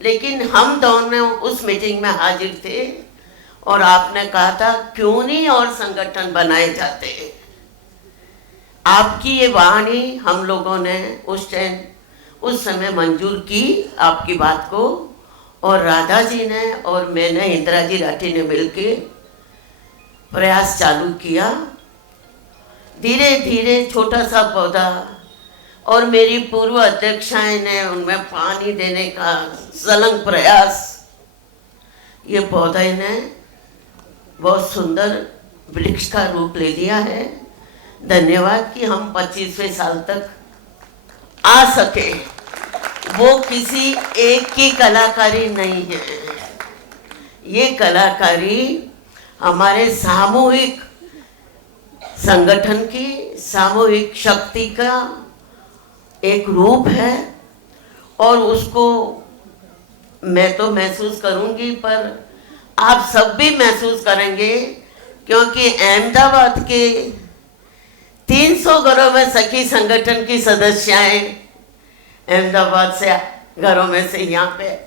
लेकिन हम दोनों उस मीटिंग में हाजिर थे और आपने कहा था क्यों नहीं और संगठन बनाए जाते। आपकी ये वाणी हम लोगों ने उस समय मंजूर की आपकी बात को, और राधा जी ने और मैंने, इंदिरा जी राठी ने मिलके प्रयास चालू किया। धीरे धीरे छोटा सा पौधा, और मेरी पूर्व अध्यक्षाएं ने उनमें पानी देने का सलंग प्रयास, ये पौधे ने बहुत सुंदर वृक्ष का रूप ले लिया है। धन्यवाद कि हम 25वें साल तक आ सके। वो किसी एक की कलाकारी नहीं है, ये कलाकारी हमारे सामूहिक संगठन की सामूहिक शक्ति का एक रूप है, और उसको मैं तो महसूस करूंगी, पर आप सब भी महसूस करेंगे, क्योंकि अहमदाबाद के 300 घरों में सखी संगठन की सदस्याएं अहमदाबाद से घरों में से यहाँ पे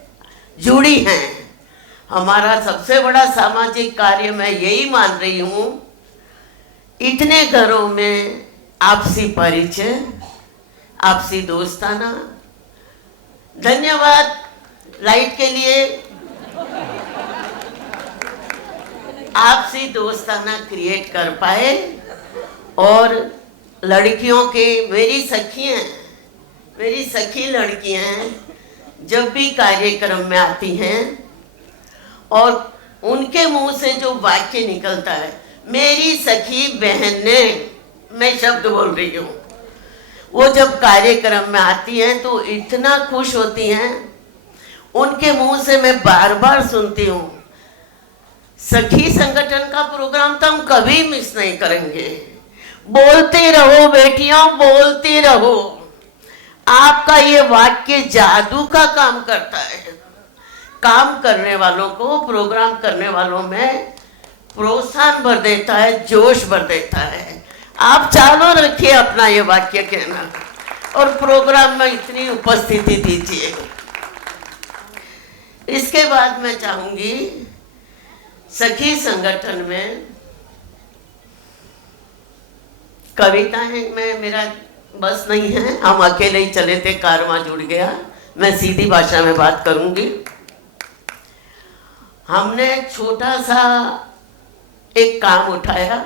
जुड़ी हैं। हमारा सबसे बड़ा सामाजिक कार्य मैं यही मान रही हूँ, इतने घरों में आपसी परिचय, आपसी दोस्ताना। धन्यवाद लाइट के लिए। आपसी दोस्ताना क्रिएट कर पाए, और लड़कियों के, मेरी सखी लड़कियां जब भी कार्यक्रम में आती हैं और उनके मुंह से जो वाक्य निकलता है, मेरी सखी बहने, मैं शब्द बोल रही हूँ, वो जब कार्यक्रम में आती हैं तो इतना खुश होती हैं, उनके मुंह से मैं बार बार सुनती हूँ, सखी संगठन का प्रोग्राम तो हम कभी मिस नहीं करेंगे। बोलते रहो बेटियों, बोलते रहो। आपका ये वाक्य जादू का काम करता है। काम करने वालों को, प्रोग्राम करने वालों में प्रोत्साहन भर देता है, जोश भर देता है। आप चालू रखिए अपना ये वाक्य कहना, और प्रोग्राम में इतनी उपस्थिति दीजिए। इसके बाद मैं चाहूंगी, सखी संगठन में कविताएं में मेरा बस नहीं है, हम अकेले ही चले थे, कारवां जुड़ गया। मैं सीधी भाषा में बात करूंगी। हमने छोटा सा एक काम उठाया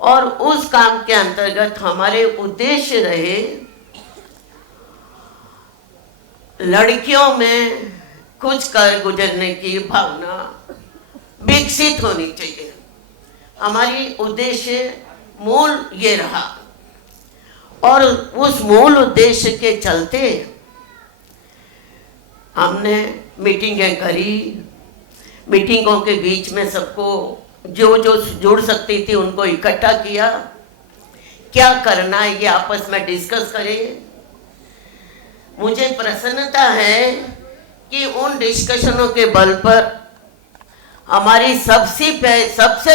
और उस काम के अंतर्गत हमारे उद्देश्य रहे लड़कियों में कुछ कर गुजरने की भावना विकसित होनी चाहिए। हमारी उद्देश्य मूल ये रहा और उस मूल उद्देश्य के चलते हमने मीटिंगें करी। मीटिंगों के बीच में सबको जो जो जुड़ सकती थी उनको इकट्ठा किया, क्या करना है ये आपस में डिस्कस करें। मुझे प्रसन्नता है कि उन डिस्कशनों के बल पर हमारी सबसे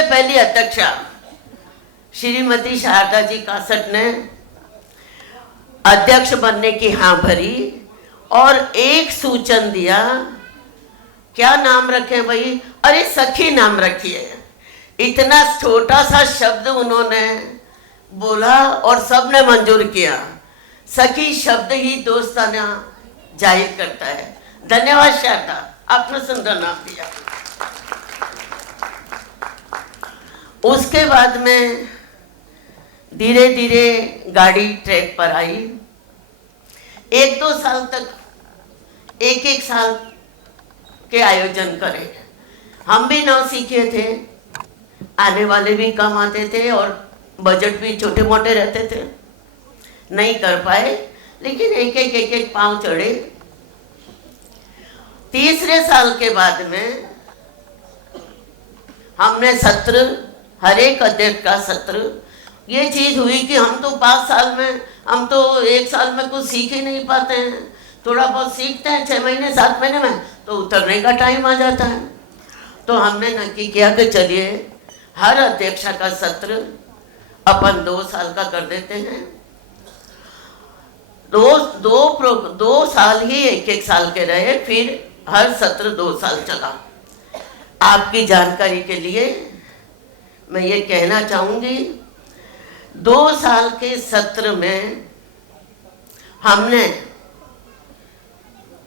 पहली अध्यक्षा श्रीमती शारदा जी कासट ने अध्यक्ष बनने की हाँ भरी और एक सूचन दिया, क्या नाम रखें भाई? अरे सखी नाम रखिए। इतना छोटा सा शब्द उन्होंने बोला और सबने मंजूर किया। सखी शब्द ही दोस्ताना जाहिर करता है। धन्यवाद शारदा, आपने सुंदर नाम दिया। उसके बाद में धीरे धीरे गाड़ी ट्रैक पर आई। 1-2 साल तक एक साल के आयोजन करे। हम भी नौ सीखे थे, आने वाले भी कम आते थे और बजट भी छोटे मोटे रहते थे, नहीं कर पाए, लेकिन एक पांव चढ़े। तीसरे साल के बाद में हमने सत्र, हर एक अध्यक्ष का सत्र, ये चीज हुई कि हम तो 5 साल में, हम तो 1 साल में कुछ सीख ही नहीं पाते हैं। थोड़ा बहुत सीखते हैं 6 महीने 7 महीने में, तो उतरने का टाइम आ जाता है। तो हमने नक्की किया कि चलिए हर अध्यक्षा का सत्र अपन 2 साल का कर देते हैं। 2 साल ही 1 साल के रहे, फिर हर सत्र 2 साल चला। आपकी जानकारी के लिए मैं ये कहना चाहूँगी, 2 साल के सत्र में हमने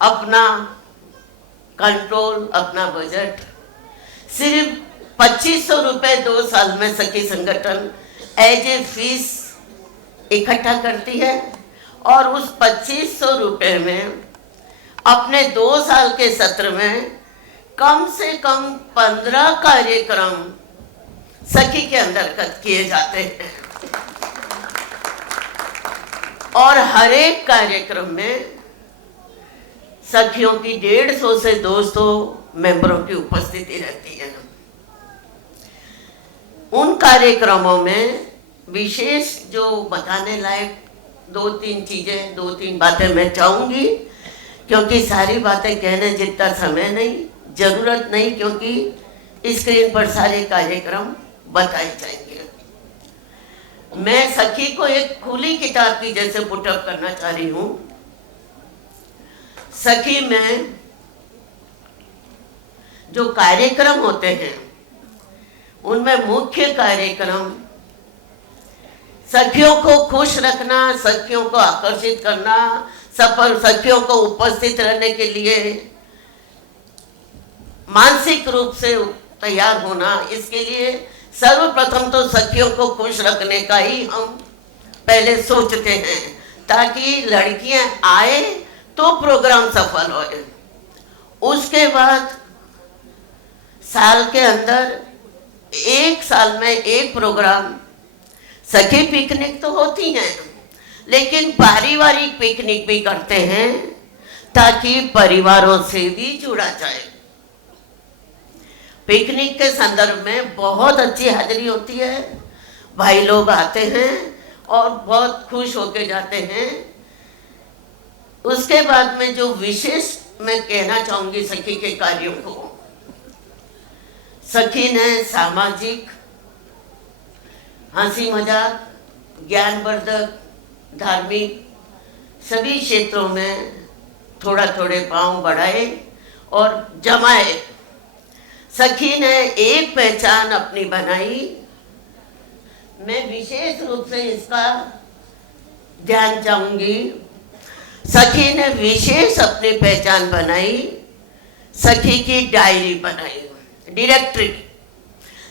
अपना कंट्रोल, अपना बजट सिर्फ 2500 रुपये 2 साल में सखी संगठन एज ए फीस इकट्ठा करती है और उस 2500 रुपये में अपने 2 साल के सत्र में कम से कम 15 कार्यक्रम सखी के अंतर्गत किए जाते हैं और हर एक कार्यक्रम में सखियों की 150 से 200 मेंबरों की उपस्थिति रहती है। उन कार्यक्रमों में विशेष जो बताने लायक 2-3 चीजें, 2-3 बातें मैं चाहूंगी, क्योंकि सारी बातें कहने जितना समय नहीं, जरूरत नहीं, क्योंकि स्क्रीन पर सारे कार्यक्रम बताए जाएंगे। मैं सखी को एक खुली किताब की जैसे पुटअप करना चाह रही हूँ। सखी में जो कार्यक्रम होते हैं उनमें मुख्य कार्यक्रम सखियों को खुश रखना, सखियों को आकर्षित करना, सखियों को उपस्थित रहने के लिए मानसिक रूप से तैयार होना। इसके लिए सर्वप्रथम तो सखियों को खुश रखने का ही हम पहले सोचते हैं, ताकि लड़कियां आए तो प्रोग्राम सफल हो। उसके बाद साल के अंदर 1 साल में 1 प्रोग्राम, सखी पिकनिक तो होती हैं, लेकिन पारिवारिक पिकनिक भी करते हैं ताकि परिवारों से भी जुड़ा जाए। पिकनिक के संदर्भ में बहुत अच्छी हाजिरी होती है, भाई लोग आते हैं और बहुत खुश होके जाते हैं। उसके बाद में जो विशेष मैं कहना चाहूंगी सखी के कार्यों को, सखी ने सामाजिक, हंसी मजाक, ज्ञानवर्धक, धार्मिक सभी क्षेत्रों में थोड़े पांव बढ़ाए और जमाए। सखी ने एक पहचान अपनी बनाई। मैं विशेष रूप से इसका ध्यान चाहूंगी। सखी ने विशेष अपनी पहचान बनाई सखी की डायरी बनाई, डायरेक्टरी।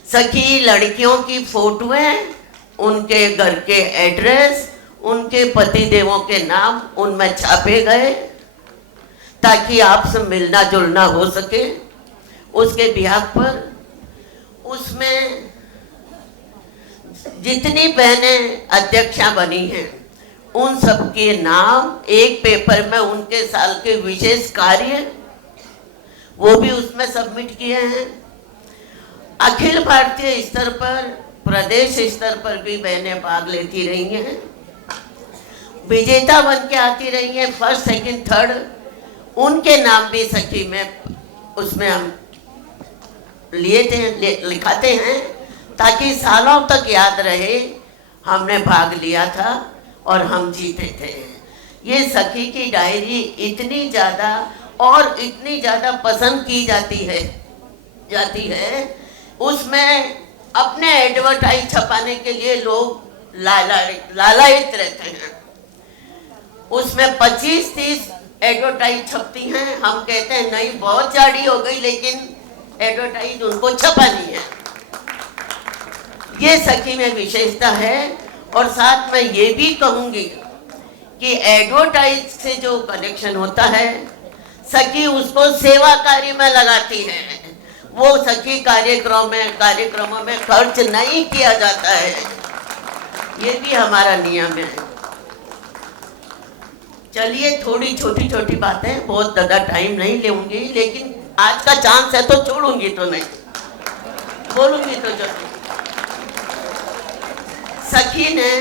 सखी लड़कियों की फोटोएं, उनके घर के एड्रेस, उनके पति देवों के नाम उनमें छापे गए ताकि आपसे मिलना जुलना हो सके। उसके बिहार पर उसमें जितनी बहनें अध्यक्षा बनी हैं उन सब के नाम एक पेपर में, उनके साल के विशेष कार्य वो भी उसमें सबमिट किए हैं। अखिल भारतीय स्तर पर, प्रदेश स्तर पर भी बहनें भाग लेती रही हैं, विजेता बन के आती रही हैं, फर्स्ट सेकंड थर्ड। उनके नाम भी सखी में उसमें हम लिखाते हैं ताकि सालों तक याद रहे हमने भाग लिया था और हम जीते थे। ये सखी की डायरी इतनी ज़्यादा और इतनी ज़्यादा पसंद की जाती है उसमें अपने एडवर्टाइज छपाने के लिए लोग लालायित रहते हैं। उसमें 25-30 एडवर्टाइज छपती हैं। हम कहते हैं नहीं बहुत जाड़ी हो गई, लेकिन एडवर्टाइज उनको छपानी है। ये सखी में विशेषता है। और साथ में ये भी कहूँगी कि एडवर्टाइज से जो कनेक्शन होता है सखी उसको सेवा कार्य में लगाती है। वो सखी कार्यक्रमों में खर्च नहीं किया जाता है। ये भी हमारा नियम है। चलिए, थोड़ी छोटी छोटी बातें, बहुत ज़्यादा टाइम नहीं लूँगी, लेकिन आज का चांस है तो छोड़ूंगी तो नहीं, बोलूँगी तो जरूर। सखी ने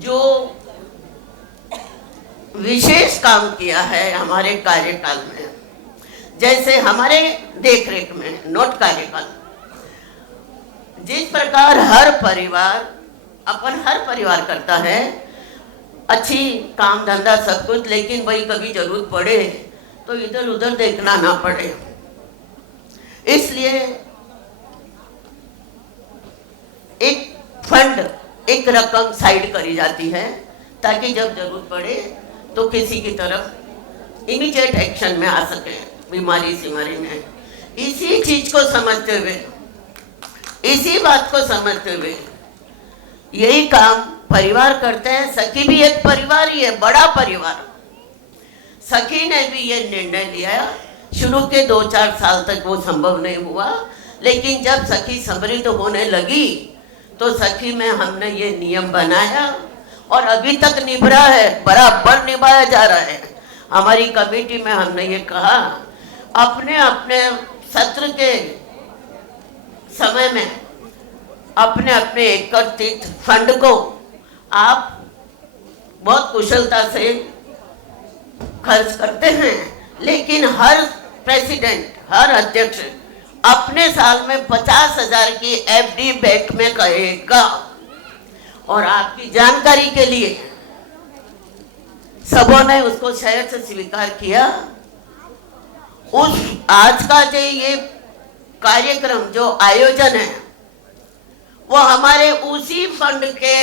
जो विशेष काम किया है हमारे कार्यकाल में, जैसे हमारे देखरेख में नोट कार्यकाल, जिस प्रकार हर परिवार करता है अच्छी काम धंधा सब कुछ, लेकिन भाई कभी जरूरत पड़े तो इधर उधर देखना ना पड़े, इसलिए एक फंड, एक रकम साइड करी जाती है ताकि जब जरूरत पड़े तो किसी की तरफ इमीडिएट एक्शन में आ सके बीमारी में। इसी चीज को समझते हुए, इसी बात को समझते हुए यही काम परिवार करते हैं। सखी भी एक परिवार ही है, बड़ा परिवार। सखी ने भी ये निर्णय लिया। शुरू के 2-4 साल तक वो संभव नहीं हुआ, लेकिन जब सखी समृद्ध होने लगी तो सखी में हमने ये नियम बनाया और अभी तक निभ रहा है, बराबर निभाया जा रहा है। हमारी कमेटी में हमने ये कहा, अपने अपने सत्र के समय में अपने अपने एकत्रित फंड को आप बहुत कुशलता से खर्च करते हैं, लेकिन हर प्रेसिडेंट, हर अध्यक्ष अपने साल में 50,000 की एफडी बैंक में करेगा। और आपकी जानकारी के लिए सबों ने उसको शहर से स्वीकार किया। उस आज का जो ये कार्यक्रम, जो आयोजन है, वो हमारे उसी फंड के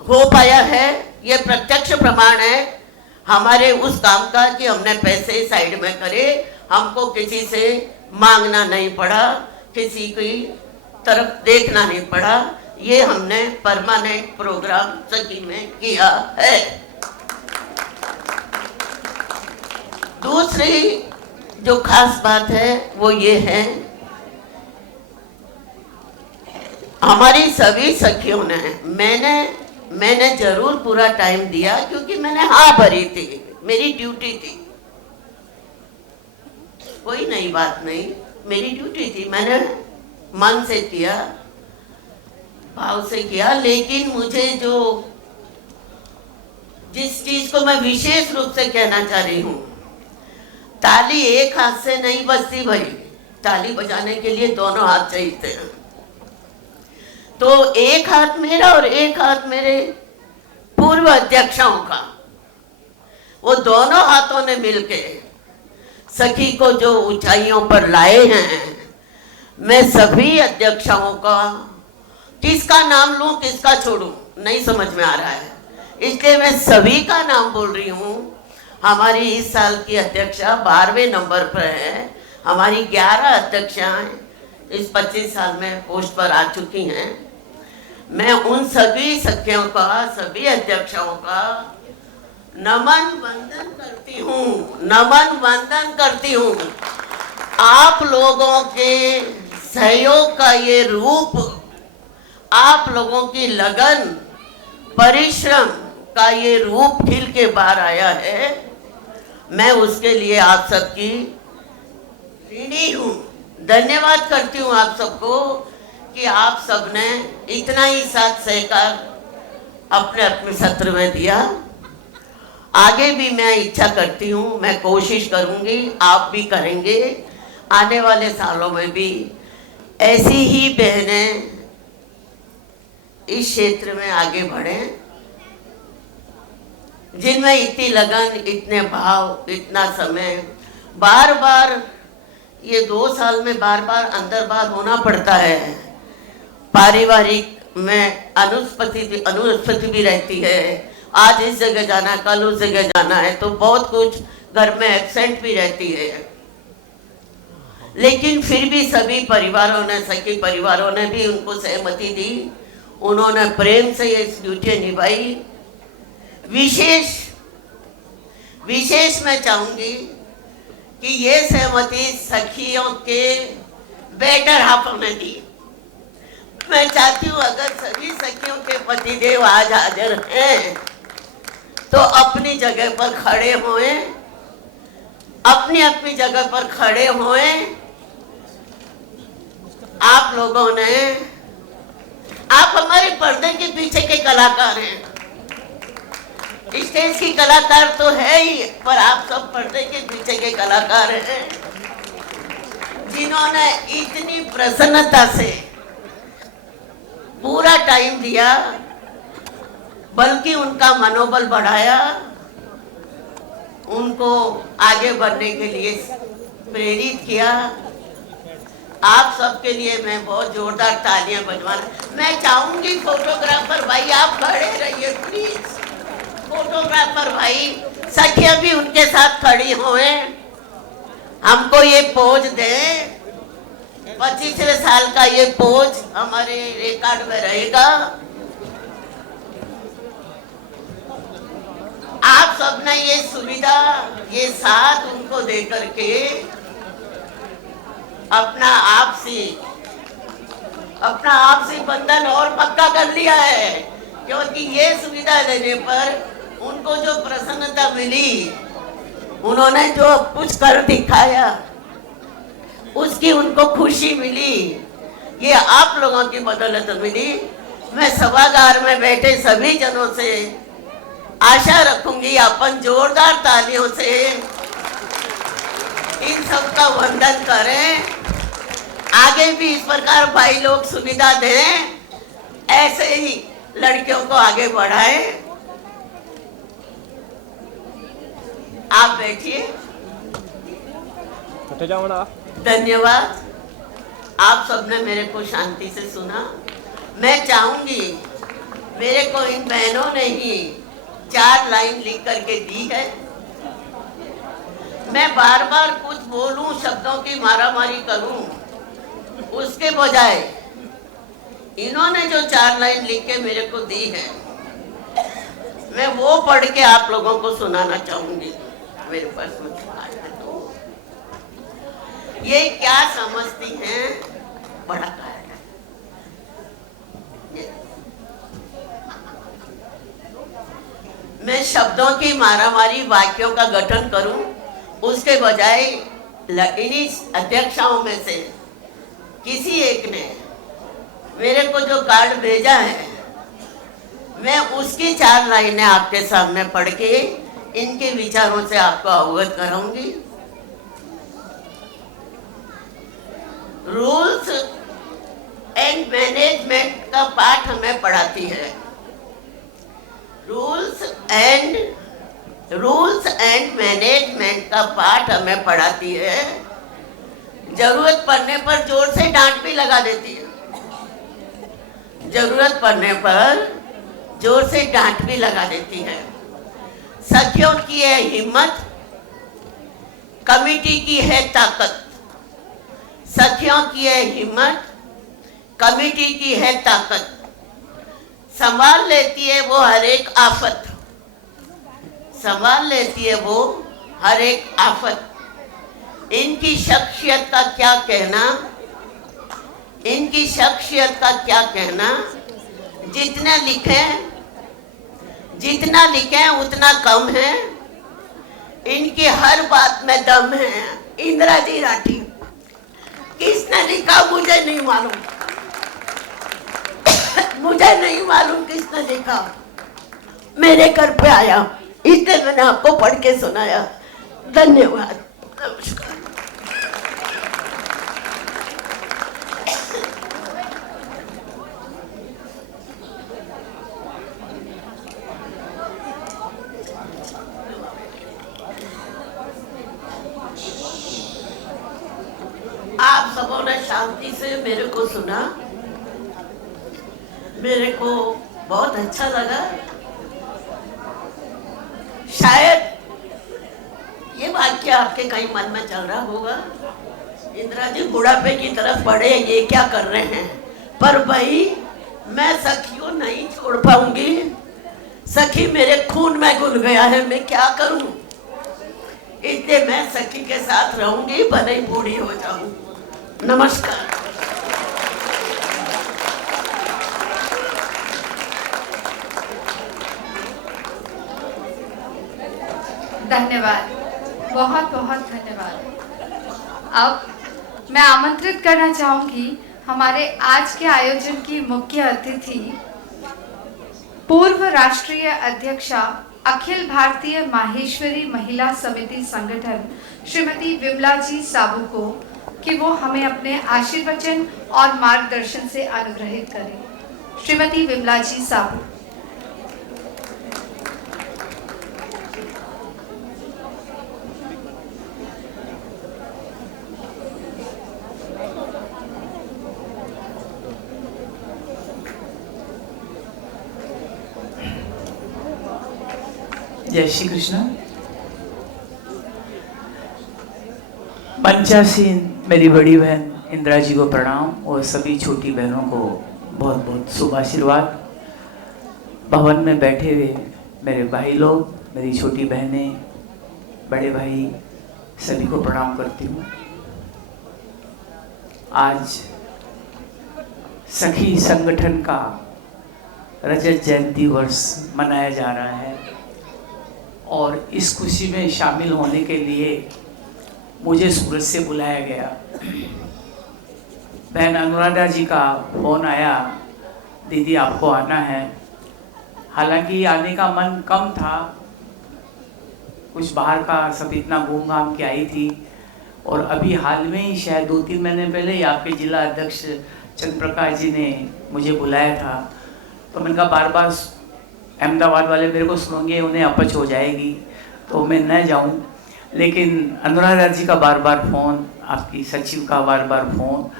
हो पाया है। ये प्रत्यक्ष प्रमाण है हमारे उस काम का कि हमने पैसे साइड में करे, हमको किसी से मांगना नहीं पड़ा, किसी की तरफ देखना नहीं पड़ा। ये हमने परमानेंट प्रोग्राम सखी में किया है। दूसरी जो खास बात है वो ये है, हमारी सभी सखियों ने, मैंने जरूर पूरा टाइम दिया क्योंकि मैंने हाँ भरी थी, मेरी ड्यूटी थी, कोई नई बात नहीं, मेरी ड्यूटी थी। मैंने मन से किया, भाव से किया। लेकिन मुझे जिस चीज को मैं विशेष रूप से कहना चाह रही हूँ, ताली एक हाथ से नहीं बजती भाई, ताली बजाने के लिए दोनों हाथ चाहिए। तो एक हाथ मेरा और एक हाथ मेरे पूर्व अध्यक्षों का, वो दोनों हाथों ने मिलके सखी को जो ऊंचाइयों पर लाए हैं। मैं सभी अध्यक्षों का किसका नाम लूं किसका छोड़ूं नहीं समझ में आ रहा है, इसलिए मैं सभी का नाम बोल रही हूँ। हमारी इस साल की अध्यक्षा 12वें नंबर पर है। हमारी 11 अध्यक्षाएं इस 25 साल में पोस्ट पर आ चुकी हैं। मैं उन सभी सखियों का, सभी अध्यक्षों का नमन वंदन करती हूँ, नमन वंदन करती हूँ। आप लोगों के सहयोग का ये रूप, आप लोगों की लगन, परिश्रम का ये रूप खिल के बाहर आया है। मैं उसके लिए आप सबकी ऋणी हूँ, धन्यवाद करती हूँ आप सबको कि आप सबने इतना ही साथ सहकार अपने अपने सत्र में दिया। आगे भी मैं इच्छा करती हूँ, मैं कोशिश करूँगी, आप भी करेंगे, आने वाले सालों में भी ऐसी ही बहनें इस क्षेत्र में आगे बढ़ें, जिनमें इतनी लगन, इतने भाव, इतना समय, बार बार ये 2 साल में बार बार अंदर बाहर होना पड़ता है। पारिवारिक में अनुस्पति भी रहती है। आज इस जगह जाना है, कल उस जगह जाना है, तो बहुत कुछ घर में एब्सेंट भी रहती है। लेकिन फिर भी सभी परिवारों ने, सखी परिवारों ने भी उनको सहमति दी। उन्होंने प्रेम से ये ड्यूटी निभाई। विशेष मैं चाहूंगी कि ये सहमति सखियों के बेटर हाथों ने दी। मैं चाहती हूँ अगर सभी सखियों के पतिदेव आज हाजिर हैं तो अपनी जगह पर खड़े होए, अपनी अपनी जगह पर खड़े होए। आप लोगों ने, आप हमारे पर्दे के पीछे के कलाकार हैं। स्टेज की कलाकार तो है ही, पर आप सब पर्दे के पीछे के कलाकार हैं, जिन्होंने इतनी प्रसन्नता से पूरा टाइम दिया, बल्कि उनका मनोबल बढ़ाया, उनको आगे बढ़ने के लिए प्रेरित किया। आप सबके लिए मैं बहुत जोरदार तालियां बजवाना। मैं चाहूंगी फोटोग्राफर भाई आप खड़े रहिए प्लीज। फोटोग्राफर भाई, सखियां भी उनके साथ खड़ी होए, हमको ये पोज दें। 25वें साल का ये पोज हमारे रिकॉर्ड में रहेगा। आप सबने ये सुविधा, ये साथ उनको दे करके अपना आपसी बंधन और पक्का कर लिया है। क्योंकि ये सुविधा लेने पर उनको जो प्रसन्नता मिली, उन्होंने जो कुछ कर दिखाया, उसकी उनको खुशी मिली, ये आप लोगों की बदौलत मिली। मैं सभागार में बैठे सभी जनों से आशा रखूंगी अपन जोरदार तालियों से इन सब का वंदन करें। आगे भी इस प्रकार भाई लोग सुविधा दें, ऐसे ही लड़कियों को आगे बढ़ाएं। आप बैठिए। धन्यवाद। आप सबने मेरे को शांति से सुना। मैं चाहूंगी, मेरे को इन बहनों ने ही 4 लाइन लिख करके दी है। मैं बार बार कुछ बोलूं, शब्दों की मारामारी करूं, उसके बजाय इन्होंने जो 4 लाइन लिख के मेरे को दी है, मैं वो पढ़ के आप लोगों को सुनाना चाहूंगी। मेरे पास तो ये क्या समझती हैं, बड़ा कारण है। मैं शब्दों की मारामारी, वाक्यों का गठन करूं, उसके बजाय इन्हीं अध्यक्षाओं में से किसी एक ने मेरे को जो कार्ड भेजा है, मैं उसकी 4 लाइनें आपके सामने पढ़ के इनके विचारों से आपको अवगत कराऊंगी। रूल्स एंड मैनेजमेंट का पाठ हमें पढ़ाती है। रूल्स एंड मैनेजमेंट का पाठ हमें पढ़ाती है। जरूरत पड़ने पर जोर से डांट भी लगा देती है। जरूरत पड़ने पर जोर से डांट भी लगा देती है। सखियों की है हिम्मत, कमेटी की है ताकत। सखियों की है हिम्मत, कमेटी की है ताकत। संभाल लेती है वो हर एक आफत, संभाल लेती है वो हर एक आफत। इनकी शख्सियत का क्या कहना, इनकी शख्सियत का क्या कहना। जितना लिखें उतना कम है। इनकी हर बात में दम है। इंदिरा जी राठी, किसने लिखा मुझे नहीं मालूम, मुझे नहीं मालूम किसने लिखा। मेरे घर पे आया, इसलिए मैंने आपको पढ़ के सुनाया। धन्यवाद, नमस्कार। आप सबों ने शांति से मेरे को सुना, मेरे को बहुत अच्छा लगा। शायद ये वाक्य आपके कहीं मन में चल रहा होगा, इंदिरा जी बुढ़ापे की तरफ बढ़े, ये क्या कर रहे हैं। पर भाई मैं सखी को नहीं छोड़ पाऊंगी। सखी मेरे खून में घुल गया है, मैं क्या करूं। इसलिए मैं सखी के साथ रहूंगी, भले ही बूढ़ी हो जाऊं। नमस्कार। धन्यवाद, बहुत बहुत धन्यवाद। अब मैं आमंत्रित करना चाहूंगी हमारे आज के आयोजन की मुख्य अतिथि, पूर्व राष्ट्रीय अध्यक्षा अखिल भारतीय माहेश्वरी महिला समिति संगठन श्रीमती विमला जी साबू को, कि वो हमें अपने आशीर्वचन और मार्गदर्शन से अनुग्रहित करें। श्रीमती विमला जी साबू। जय श्री कृष्ण। पंचासीन मेरी बड़ी बहन इंदिरा जी को प्रणाम और सभी छोटी बहनों को बहुत बहुत शुभ आशीर्वाद। भवन में बैठे हुए मेरे भाई लोग, मेरी छोटी बहनें, बड़े भाई, सभी को प्रणाम करती हूँ। आज सखी संगठन का रजत जयंती वर्ष मनाया जा रहा है और इस खुशी में शामिल होने के लिए मुझे सूरत से बुलाया गया। बहन अनुराधा जी का फ़ोन आया, दीदी आपको आना है। हालांकि आने का मन कम था, कुछ बाहर का सब इतना घूम घाम के आई थी। और अभी हाल में ही शायद 2-3 महीने पहले ही आपके जिला अध्यक्ष चंद्र प्रकाश जी ने मुझे बुलाया था। तो मैंने कहा बार बार अहमदाबाद वाले मेरे को सुनेंगे, उन्हें अपच हो जाएगी, तो मैं न जाऊं। लेकिन अनुराधा जी का बार बार फ़ोन, आपकी सचिव का बार बार फ़ोन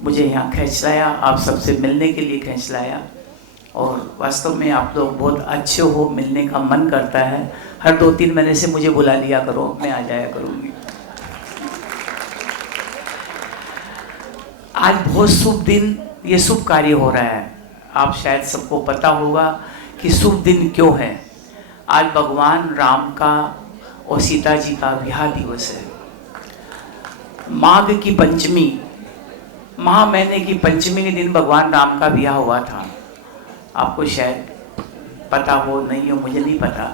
मुझे यहाँ खींच लाया, आप सबसे मिलने के लिए खींच लाया। और वास्तव में आप लोग बहुत अच्छे हो, मिलने का मन करता है। हर 2-3 महीने से मुझे बुला लिया करो, मैं आ जाया करूँगी। आज बहुत शुभ दिन, ये शुभ कार्य हो रहा है। आप शायद सबको पता होगा कि शुभ दिन क्यों है। आज भगवान राम का और सीता जी का विवाह दिवस है। माघ की पंचमी, महा महीने की पंचमी के दिन भगवान राम का विवाह हुआ था। आपको शायद पता हो, नहीं हो, मुझे नहीं पता,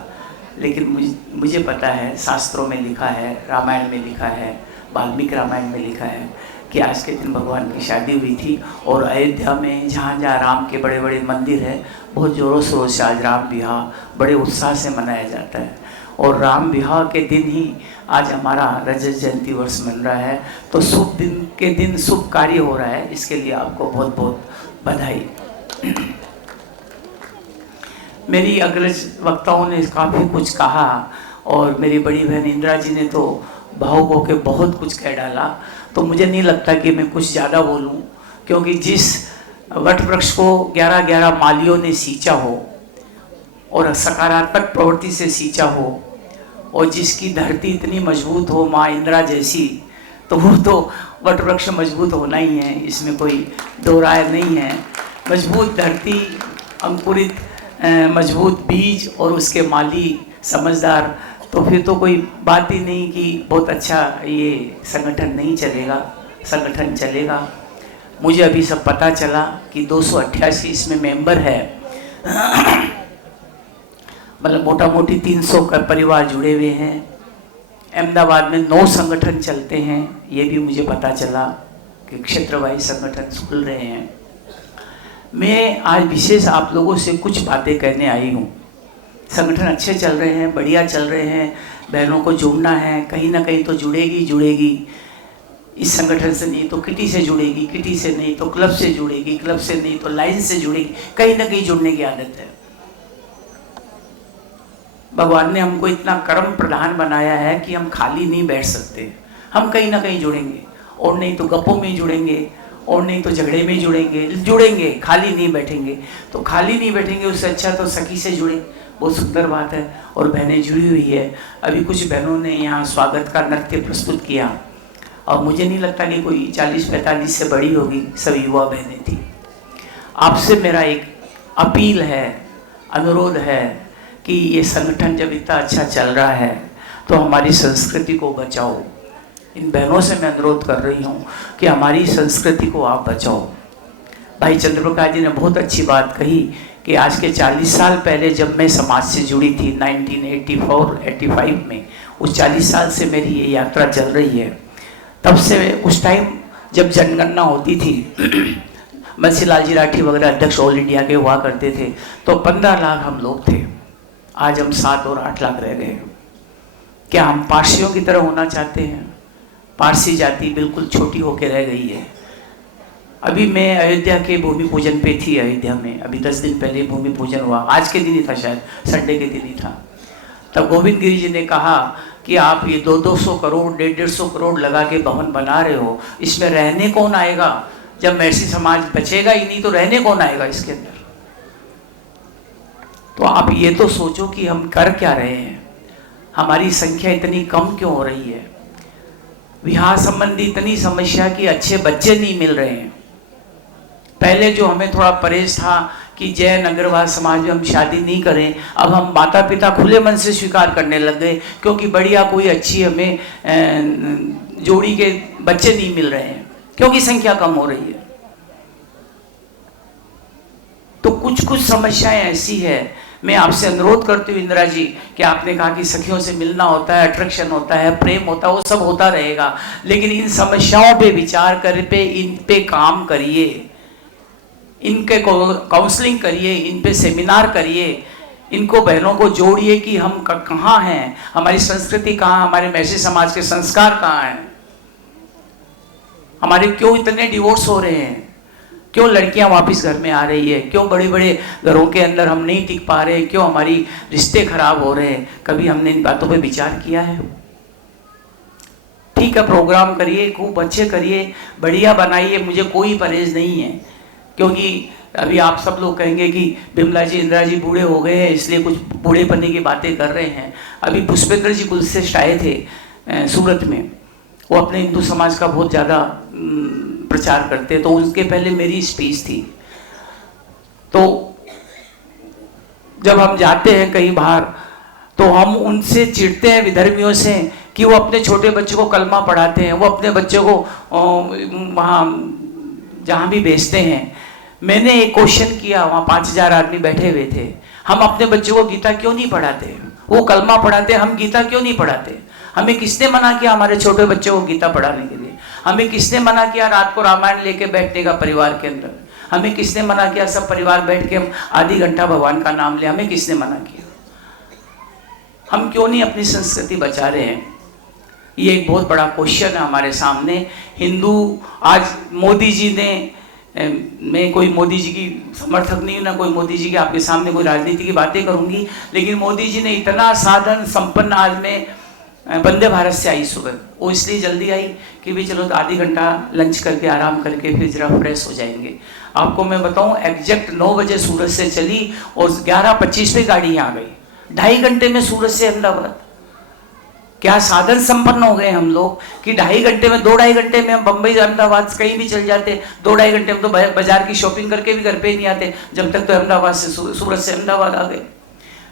लेकिन मुझे पता है, शास्त्रों में लिखा है, रामायण में लिखा है, वाल्मीकि रामायण में लिखा है कि आज के दिन भगवान की शादी हुई थी। और अयोध्या में जहाँ जहाँ राम के बड़े बड़े मंदिर है, बहुत ज़ोरों शोरों से आज राम विवाह बड़े उत्साह से मनाया जाता है। और राम विवाह के दिन ही आज हमारा रजत जयंती वर्ष मिल रहा है। तो शुभ दिन के दिन शुभ कार्य हो रहा है, इसके लिए आपको बहुत बहुत बधाई। मेरी अग्रज वक्ताओं ने काफ़ी कुछ कहा और मेरी बड़ी बहन इंदिरा जी ने तो भावुक होकर बहुत कुछ कह डाला। तो मुझे नहीं लगता कि मैं कुछ ज़्यादा बोलूं, क्योंकि जिस वट वृक्ष को 11-11 मालियों ने सींचा हो, और सकारात्मक प्रवृत्ति से सींचा हो, और जिसकी धरती इतनी मजबूत हो माँ इंदिरा जैसी, तो वो तो वट वृक्ष मजबूत होना ही है, इसमें कोई दो राय नहीं है। मजबूत धरती, अंकुरित मजबूत बीज और उसके माली समझदार, तो फिर तो कोई बात ही नहीं कि बहुत अच्छा ये संगठन नहीं चलेगा, संगठन चलेगा। मुझे अभी सब पता चला कि 288 इसमें मेंबर है, मतलब मोटा मोटी 300 का परिवार जुड़े हुए हैं। अहमदाबाद में 9 संगठन चलते हैं, ये भी मुझे पता चला कि क्षेत्रवाही संगठन खुल रहे हैं। मैं आज विशेष आप लोगों से कुछ बातें कहने आई हूँ। संगठन अच्छे चल रहे हैं, बढ़िया चल रहे हैं, बहनों को जुड़ना है, कहीं ना कहीं तो जुड़ेगी। इस संगठन से नहीं तो किटी से जुड़ेगी, किटी से नहीं तो क्लब से जुड़ेगी, क्लब से नहीं तो लाइन से जुड़ेगी, कहीं ना कहीं जुड़ने की आदत है। भगवान ने हमको इतना कर्म प्रधान बनाया है कि हम खाली नहीं बैठ सकते, हम कहीं ना कहीं जुड़ेंगे, और नहीं तो गप्पों में जुड़ेंगे, और नहीं तो झगड़े में जुड़ेंगे, खाली नहीं बैठेंगे। तो खाली नहीं बैठेंगे, उससे अच्छा तो सखी से जुड़े, बहुत सुंदर बात है। और बहनें जुड़ी हुई है, अभी कुछ बहनों ने यहाँ स्वागत का नृत्य प्रस्तुत किया, और मुझे नहीं लगता कि कोई 40-45 से बड़ी होगी, सब युवा बहनें थी। आपसे मेरा एक अपील है, अनुरोध है कि ये संगठन जब इतना अच्छा चल रहा है तो हमारी संस्कृति को बचाओ। इन बहनों से मैं अनुरोध कर रही हूँ कि हमारी संस्कृति को आप बचाओ। भाई चंद्रप्रकाश जी ने बहुत अच्छी बात कही कि आज के 40 साल पहले जब मैं समाज से जुड़ी थी 1984-85 में, उस 40 साल से मेरी ये यात्रा चल रही है। तब से उस टाइम जब जनगणना होती थी, बंसीलाल जी राठी वगैरह अध्यक्ष ऑल इंडिया के हुआ करते थे, तो 15 लाख हम लोग थे। आज हम 7 और 8 लाख रह गए। क्या हम पारसियों की तरह होना चाहते हैं? पारसी जाति बिल्कुल छोटी होकर रह गई है। अभी मैं अयोध्या के भूमि पूजन पे थी, अयोध्या में अभी 10 दिन पहले भूमि पूजन हुआ, आज के दिन ही था, शायद संडे के दिन ही था। तब गोविंद गिरी जी ने कहा कि आप ये 200 करोड़ 150 करोड़ लगा के भवन बना रहे हो, इसमें रहने कौन आएगा? जब महर्षि समाज बचेगा ही नहीं तो रहने कौन आएगा इसके अंदर? तो आप ये तो सोचो कि हम कर क्या रहे हैं, हमारी संख्या इतनी कम क्यों हो रही है? विवाह संबंधी इतनी समस्या कि अच्छे बच्चे नहीं मिल रहे हैं। पहले जो हमें थोड़ा परहेज था कि जैन अग्रवाल समाज में हम शादी नहीं करें, अब हम माता पिता खुले मन से स्वीकार करने लग गए, क्योंकि बढ़िया कोई अच्छी हमें जोड़ी के बच्चे नहीं मिल रहे हैं, क्योंकि संख्या कम हो रही है। तो कुछ समस्याएं ऐसी है। मैं आपसे अनुरोध करती हूँ इंदिरा जी कि आपने कहा कि सखियों से मिलना होता है, अट्रैक्शन होता है, प्रेम होता है, वो सब होता रहेगा, लेकिन इन समस्याओं पे विचार कर इन पे काम करिए, इनके काउंसलिंग करिए, इन पे सेमिनार करिए, इनको बहनों को जोड़िए कि हम कहाँ हैं, हमारी संस्कृति कहाँ, हमारे महर्षि समाज के संस्कार कहाँ हैं, हमारे क्यों इतने डिवोर्स हो रहे हैं, क्यों लड़कियां वापस घर में आ रही है, क्यों बड़े बड़े घरों के अंदर हम नहीं टिक पा रहे, क्यों हमारी रिश्ते खराब हो रहे हैं। कभी हमने इन बातों पे विचार किया है? ठीक है, प्रोग्राम करिए, खूब अच्छे करिए, बढ़िया बनाइए, मुझे कोई परहेज नहीं है। क्योंकि अभी आप सब लोग कहेंगे कि बिमला जी इंदिरा जी बूढ़े हो गए हैं इसलिए कुछ बूढ़े पन्ने की बातें कर रहे हैं। अभी पुष्पेंद्र जी कुलश्रेष्ठ आए थे सूरत में, वो अपने हिंदू समाज का बहुत ज़्यादा प्रचार करते, तो उनके पहले मेरी स्पीच थी। तो जब हम जाते हैं कहीं बाहर तो हम उनसे चिढ़ते हैं विधर्मियों से कि वो अपने छोटे बच्चों को कलमा पढ़ाते हैं, वो अपने बच्चों को वहाँ जहाँ भी भेजते हैं। मैंने एक क्वेश्चन किया, वहाँ 5000 आदमी बैठे हुए थे, हम अपने बच्चों को गीता क्यों नहीं पढ़ाते? वो कलमा पढ़ाते, हम गीता क्यों नहीं पढ़ाते? हमें किसने मना किया हमारे छोटे बच्चों को गीता पढ़ाने के लिए? हमें किसने मना किया रात को रामायण लेके बैठने का परिवार के अंदर? हमें किसने मना किया सब परिवार बैठ के हम आधी घंटा भगवान का नाम ले? हमें किसने मना किया? हम क्यों नहीं अपनी संस्कृति बचा रहे हैं? ये एक बहुत बड़ा क्वेश्चन है हमारे सामने। हिंदू आज मोदी जी ने, मैं कोई मोदी जी की समर्थक नहीं हूँ, ना कोई मोदी जी के आपके सामने कोई राजनीति की बातें करूँगी, लेकिन मोदी जी ने इतना साधन संपन्न आज में वंदे भारत से आई सुबह। वो इसलिए जल्दी आई कि भी चलो आधी घंटा लंच करके आराम करके फिर जरा फ्रेश हो जाएंगे। आपको मैं बताऊं एग्जैक्ट 9 बजे सूरत से चली और 11:25 पे गाड़ी यहाँ गई। 2.5 घंटे में सूरत से अहमदाबाद। क्या साधन संपन्न हो गए हम लोग कि 2.5 घंटे में 2-2.5 घंटे में हम बम्बई अहमदाबाद कहीं भी चल जाते। 2-2.5 घंटे में तो बाजार की शॉपिंग करके भी घर पे नहीं आते, जब तक तो अहमदाबाद से सूरत से अहमदाबाद आ गए।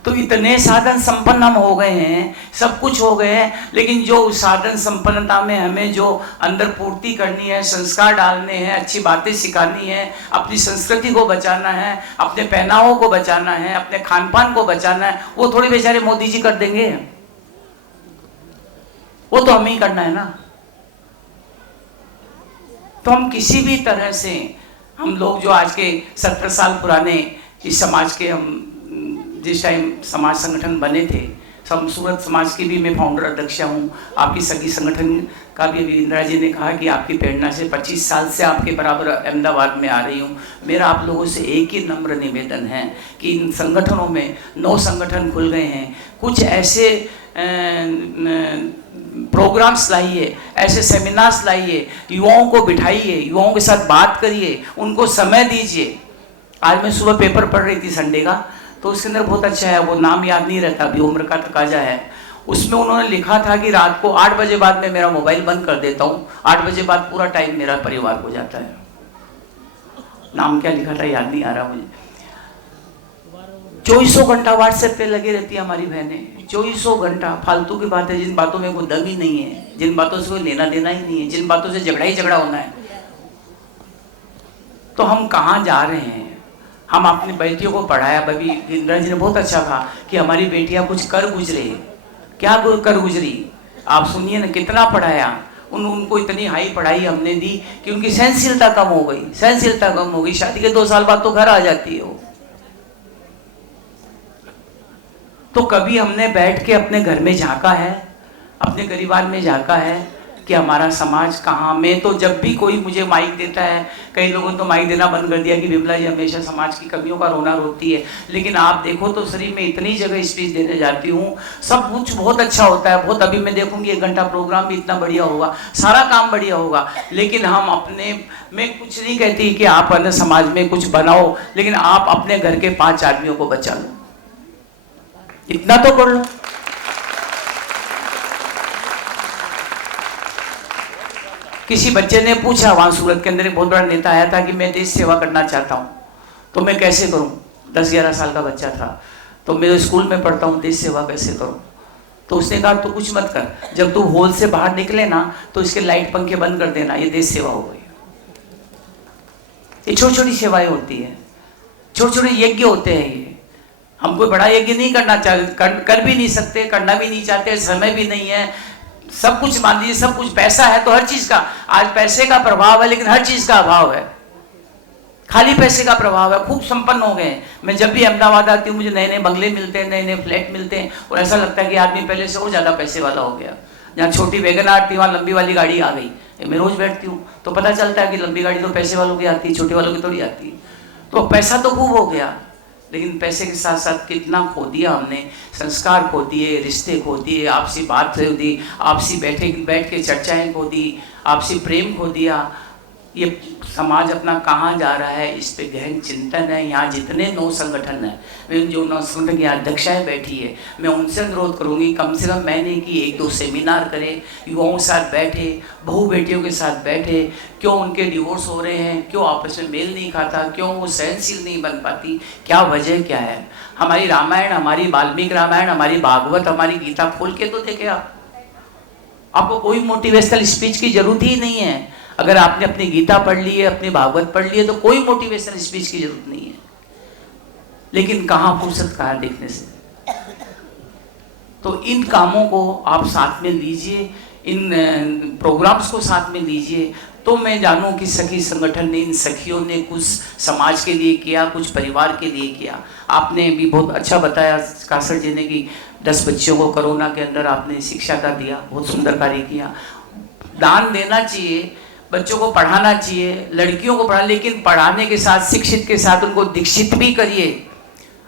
तो इतने साधन संपन्न हम हो गए हैं, सब कुछ हो गए हैं, लेकिन जो साधन संपन्नता में हमें जो अंदर पूर्ति करनी है, संस्कार डालने हैं, अच्छी बातें सिखानी है, अपनी संस्कृति को बचाना है, अपने पहनावों को बचाना है, अपने खान पान को बचाना है, वो थोड़ी बेचारे मोदी जी कर देंगे। वो तो हमें ही करना है ना। तो हम किसी भी तरह से हम लोग जो आज के 70 साल पुराने इस समाज के हम जिस टाइम समाज संगठन बने थे, सब सूरत समाज की भी मैं फाउंडर अध्यक्ष हूँ। आपकी सभी संगठन का भी अभी इंदिरा जी ने कहा कि आपकी प्रेरणा से 25 साल से आपके बराबर अहमदाबाद में आ रही हूँ। मेरा आप लोगों से एक ही नम्र निवेदन है कि इन संगठनों में 9 संगठन खुल गए हैं, कुछ ऐसे प्रोग्राम्स लाइए, ऐसे सेमिनार्स लाइए, युवाओं को बिठाइए, युवाओं के साथ बात करिए, उनको समय दीजिए। आज मैं सुबह पेपर पढ़ रही थी संडे का, तो उसके अंदर बहुत अच्छा है, वो नाम याद नहीं रहता अभी, उम्र का तकाजा है। उसमें उन्होंने लिखा था कि रात को 8 बजे बाद मैं मेरा मोबाइल बंद कर देता हूँ, 8 बजे बाद पूरा टाइम मेरा परिवार को जाता है। नाम क्या लिखा था याद नहीं आ रहा मुझे। 2400 घंटा व्हाट्सएप पे लगे रहती है हमारी बहनें, 2400 घंटा फालतू की बातें, जिन बातों में कोई दम ही नहीं है, जिन बातों से कोई लेना देना ही नहीं है, जिन बातों से झगड़ा ही झगड़ा होना है। तो हम कहाँ जा रहे हैं? हम अपनी बेटियों को पढ़ाया, अभी इंदिरा जी ने बहुत अच्छा कहा कि हमारी बेटियां कुछ कर गुजरे। क्या कर गुजरी? आप सुनिए ना, कितना पढ़ाया, उनको इतनी हाई पढ़ाई हमने दी कि उनकी सहनशीलता कम हो गई, सहनशीलता कम हो गई। शादी के 2 साल बाद तो घर आ जाती है वो। तो कभी हमने बैठ के अपने घर में झांका है, अपने परिवार में झांका है कि हमारा समाज कहाँ में। तो जब भी कोई मुझे माइक देता है, कई लोगों ने तो माइक देना बंद कर दिया कि विमला जी हमेशा समाज की कमियों का रोना रोती है, लेकिन आप देखो तो शरीर में इतनी जगह स्पीच देने जाती हूँ, सब कुछ बहुत अच्छा होता है, बहुत। अभी मैं देखूंगी 1 घंटा प्रोग्राम भी इतना बढ़िया होगा, सारा काम बढ़िया होगा, लेकिन हम अपने में कुछ नहीं कहती कि आप अन्य समाज में कुछ बनाओ, लेकिन आप अपने घर के 5 आदमियों को बचा लो, इतना तो कर लो। किसी बच्चे ने पूछा, वहाँ सूरत के अंदर एक बहुत बड़ा नेता आया था कि मैं देश सेवा करना चाहता हूँ, तो मैं कैसे करूँ? 10-11 साल का बच्चा था, तो मैं स्कूल में पढ़ता हूँ, देश सेवा कैसे करूँ? तो उसने कहा तो कुछ मत कर, जब तू हॉल से बाहर निकले ना तो इसके लाइट पंखे बंद कर देना, ये देश सेवा हो गई। ये छोटी छोटी सेवाएं होती है, छोटे छोटे यज्ञ होते हैं। ये हम कोई बड़ा यज्ञ नहीं करना चाहते, कर भी नहीं सकते, करना भी नहीं चाहते, समय भी नहीं है, सब कुछ मान लीजिए, सब कुछ पैसा है तो हर चीज का, आज पैसे का प्रभाव है लेकिन हर चीज का अभाव है, खाली पैसे का प्रभाव है। खूब संपन्न हो गए। मैं जब भी अहमदाबाद आती हूँ मुझे नए नए बंगले मिलते हैं, नए नए फ्लैट मिलते हैं, और ऐसा लगता है कि आदमी पहले से और ज्यादा पैसे वाला हो गया। जहाँ छोटी वैगनआर थी वहाँ लंबी वाली गाड़ी आ गई। मैं रोज बैठती हूँ तो पता चलता है कि लंबी गाड़ी तो पैसे वालों की आती है, छोटे वालों की थोड़ी आती है। तो पैसा तो खूब हो गया, लेकिन पैसे के साथ साथ कितना खो दिया हमने, संस्कार खो दिए, रिश्ते खो दिए, आपसी बात खो दी, आपसी बैठ के चर्चाएं खो दी, आपसी प्रेम खो दिया। ये समाज अपना कहाँ जा रहा है, इस पे गहन चिंतन है। यहाँ जितने 9 संगठन हैं, वे जो 9 संगठन की अध्यक्षाएँ बैठी है, मैं उनसे अनुरोध करूँगी कम से कम महीने की 1-2 सेमिनार करें, युवाओं के साथ बैठे, बहू बेटियों के साथ बैठे, क्यों उनके डिवोर्स हो रहे हैं, क्यों आपस में मेल नहीं खाता, क्यों वो सहनशील नहीं बन पाती, क्या वजह क्या है। हमारी रामायण, हमारी वाल्मीकि रामायण, हमारी भागवत, हमारी गीता खोल के तो देखे आप। आपको कोई मोटिवेशनल स्पीच की जरूरत ही नहीं है। अगर आपने अपनी गीता पढ़ ली है, अपनी भागवत पढ़ ली है, तो कोई मोटिवेशनल स्पीच की जरूरत नहीं है। लेकिन कहाँ फुर्सत कहाँ देखने से। तो इन कामों को आप साथ में लीजिए, इन प्रोग्राम्स को साथ में लीजिए, तो मैं जानूं कि सखी संगठन ने, इन सखियों ने कुछ समाज के लिए किया, कुछ परिवार के लिए किया। आपने भी बहुत अच्छा बताया कासर जी ने कि 10 बच्चों को कोरोना के अंदर आपने शिक्षा का दिया, बहुत सुंदर कार्य किया। दान देना चाहिए, बच्चों को पढ़ाना चाहिए, लड़कियों को पढ़ा, लेकिन पढ़ाने के साथ, शिक्षित के साथ उनको दीक्षित भी करिए।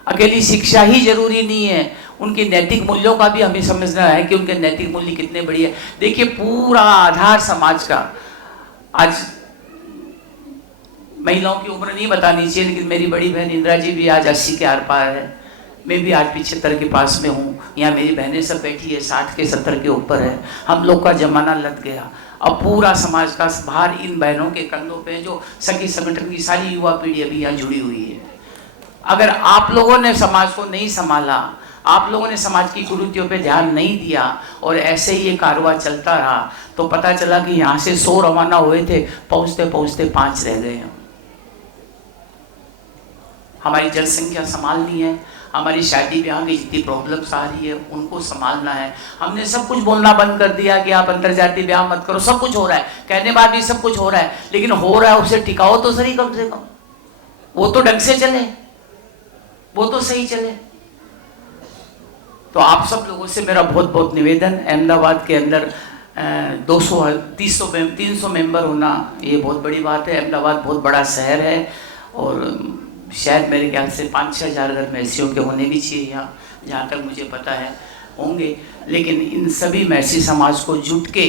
अकेली शिक्षा ही जरूरी नहीं है, उनके नैतिक मूल्यों का भी हमें समझना है कि उनके नैतिक मूल्य कितने बड़ी है। देखिए पूरा आधार समाज का, आज महिलाओं की उम्र नहीं बतानी चाहिए, लेकिन मेरी बड़ी बहन इंदिरा जी भी आज 80 के आर पार है, मैं भी आज 75 के पास में हूँ। यहाँ मेरी बहनें सब बैठी है 60 के 70 के ऊपर है। हम लोग का जमाना लग गया, अब पूरा समाज का भार इन बहनों के कंधों पे, जो सखी संगठन की सारी युवा पीढ़ी अभी यहाँ जुड़ी हुई है। अगर आप लोगों ने समाज को नहीं संभाला, आप लोगों ने समाज की कुरीतियों पे ध्यान नहीं दिया और ऐसे ही ये कारोबार चलता रहा, तो पता चला कि यहाँ से 100 रवाना हुए थे, पहुँचते पहुँचते 5 रह गए। हमारी जनसंख्या संभालनी है, हमारी शादी ब्याह की जितनी प्रॉब्लम्स आ रही है उनको संभालना है। हमने सब कुछ बोलना बंद कर दिया कि आप अंतरजातीय ब्याह मत करो, सब कुछ हो रहा है, कहने बाद भी सब कुछ हो रहा है, लेकिन हो रहा है उसे टिकाओ तो सही, कम से कम वो तो ढंग से चले, वो तो सही चले। तो आप सब लोगों से मेरा बहुत बहुत निवेदन, अहमदाबाद के अंदर 300 मेंबर होना ये बहुत बड़ी बात है। अहमदाबाद बहुत बड़ा शहर है और शायद मेरे ख्याल से 5-6 हज़ार घर मैसियों के होने भी चाहिए यहाँ, जहाँ तक मुझे पता है होंगे। लेकिन इन सभी मैसी समाज को जुट के,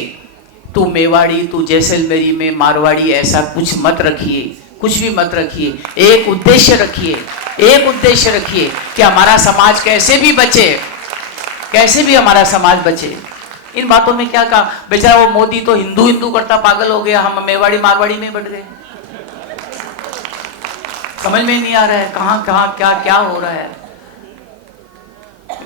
तू मेवाड़ी, तू जैसलमेरी में मारवाड़ी, ऐसा कुछ मत रखिए, कुछ भी मत रखिए। एक उद्देश्य रखिए, एक उद्देश्य रखिए कि हमारा समाज कैसे भी बचे, कैसे भी हमारा समाज बचे। इन बातों में क्या कहा, बेचारा वो मोदी तो हिंदू हिंदू करता पागल हो गया, हम मेवाड़ी मारवाड़ी में बढ़ गए। समझ में नहीं आ रहा है कहाँ कहाँ क्या क्या हो रहा है।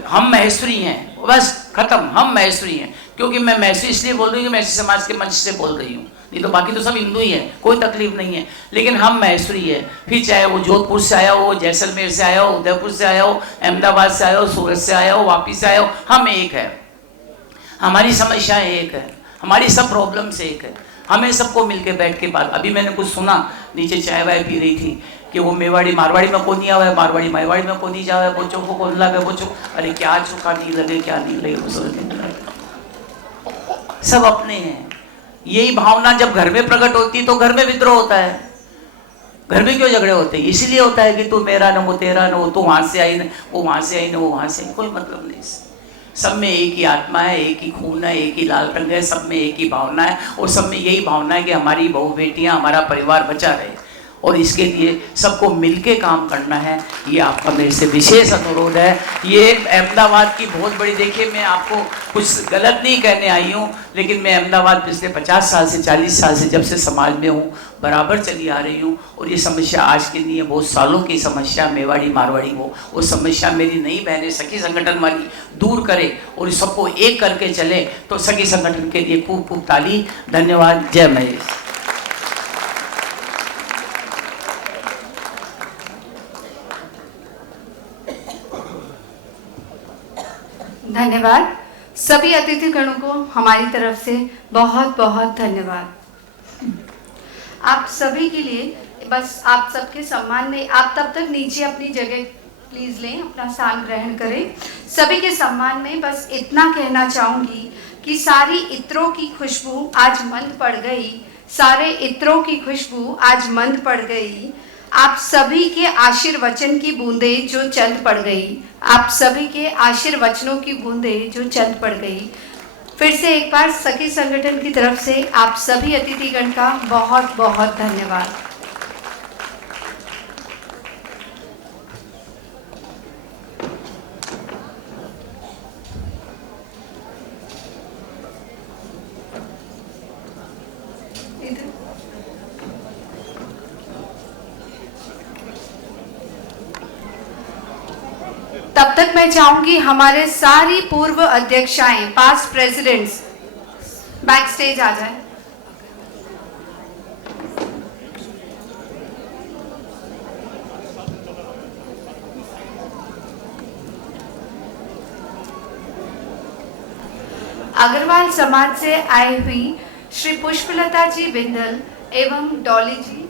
हम महेश्वरी हैं, बस खत्म, हम महेश्वरी हैं। क्योंकि मैं महेश्वरी इसलिए बोल रही हूँ कि मैं इसी समाज के मंच से बोल रही हूँ, नहीं तो बाकी तो सब हिंदू ही हैं, कोई तकलीफ नहीं है। लेकिन हम महेश्वरी है, फिर चाहे वो जोधपुर से आया हो, जैसलमेर से आया हो, उदयपुर से आया हो, अहमदाबाद से आया हो, सूरत से आया हो, वापी से आया हो, हम एक है। हमारी समस्या एक है, हमारी सब प्रॉब्लम से एक है। हमें सबको मिलके बैठ के बात, अभी मैंने कुछ सुना, नीचे चाय वाय पी रही थी कि वो मेवाड़ी मारवाड़ी में कौन नहीं आवा है, मारवाड़ी मेवाड़ी में कौन नहीं जावा है, बच्चों को कौन लगे, बच्चों अरे क्या चुका नहीं लगे, क्या नहीं लगे, वो सब अपने हैं। यही भावना जब घर में प्रकट होती है तो घर में विद्रोह होता है। घर में क्यों झगड़े होते हैं? इसीलिए होता है कि तू मेरा न वो तेरा, न वो तू वहां से आई, न वो वहां से आई, न वो वहां से आई, कोई मतलब नहीं। सब में एक ही आत्मा है, एक ही खून है, एक ही लाल रंग है, सब में एक ही भावना है और सब में यही भावना है कि हमारी बहू बेटियां, हमारा परिवार बचा रहे। और इसके लिए सबको मिलके काम करना है, ये आपका मेरे से विशेष अनुरोध है। ये अहमदाबाद की बहुत बड़ी, देखिए मैं आपको कुछ गलत नहीं कहने आई हूँ, लेकिन मैं अहमदाबाद पिछले 50 साल से 40 साल से जब से समाज में हूँ बराबर चली आ रही हूँ। और ये समस्या आज की नहीं है, बहुत सालों की समस्या, मेवाड़ी मारवाड़ी वो समस्या मेरी नई बहनें सखी संगठन वाली दूर करे और सबको एक करके चले। तो सखी संगठन के लिए खूब खूब ताली। धन्यवाद। जय महेश। धन्यवाद। सभी अतिथिगणों को हमारी तरफ से बहुत बहुत धन्यवाद। आप सभी के लिए बस आप सबके सम्मान में आप तब तक नीचे अपनी जगह प्लीज लें, अपना स्थान ग्रहण करें। सभी के सम्मान में बस इतना कहना चाहूँगी कि सारी इत्रों की खुशबू आज मंद पड़ गई, सारे इत्रों की खुशबू आज मंद पड़ गई। आप सभी के आशीर्वचन की बूंदें जो चंद पड़ गई, आप सभी के आशीर्वचनों की बूंदें जो चंद पड़ गई। फिर से एक बार सखी संगठन की तरफ से आप सभी अतिथिगण का बहुत बहुत धन्यवाद। तब तक मैं चाहूंगी हमारे सारी पूर्व अध्यक्षाएं, पास्ट प्रेसिडेंट्स बैक स्टेज आ जाए। अग्रवाल समाज से आई हुई श्री पुष्पलता जी बिंदल एवं डॉली जी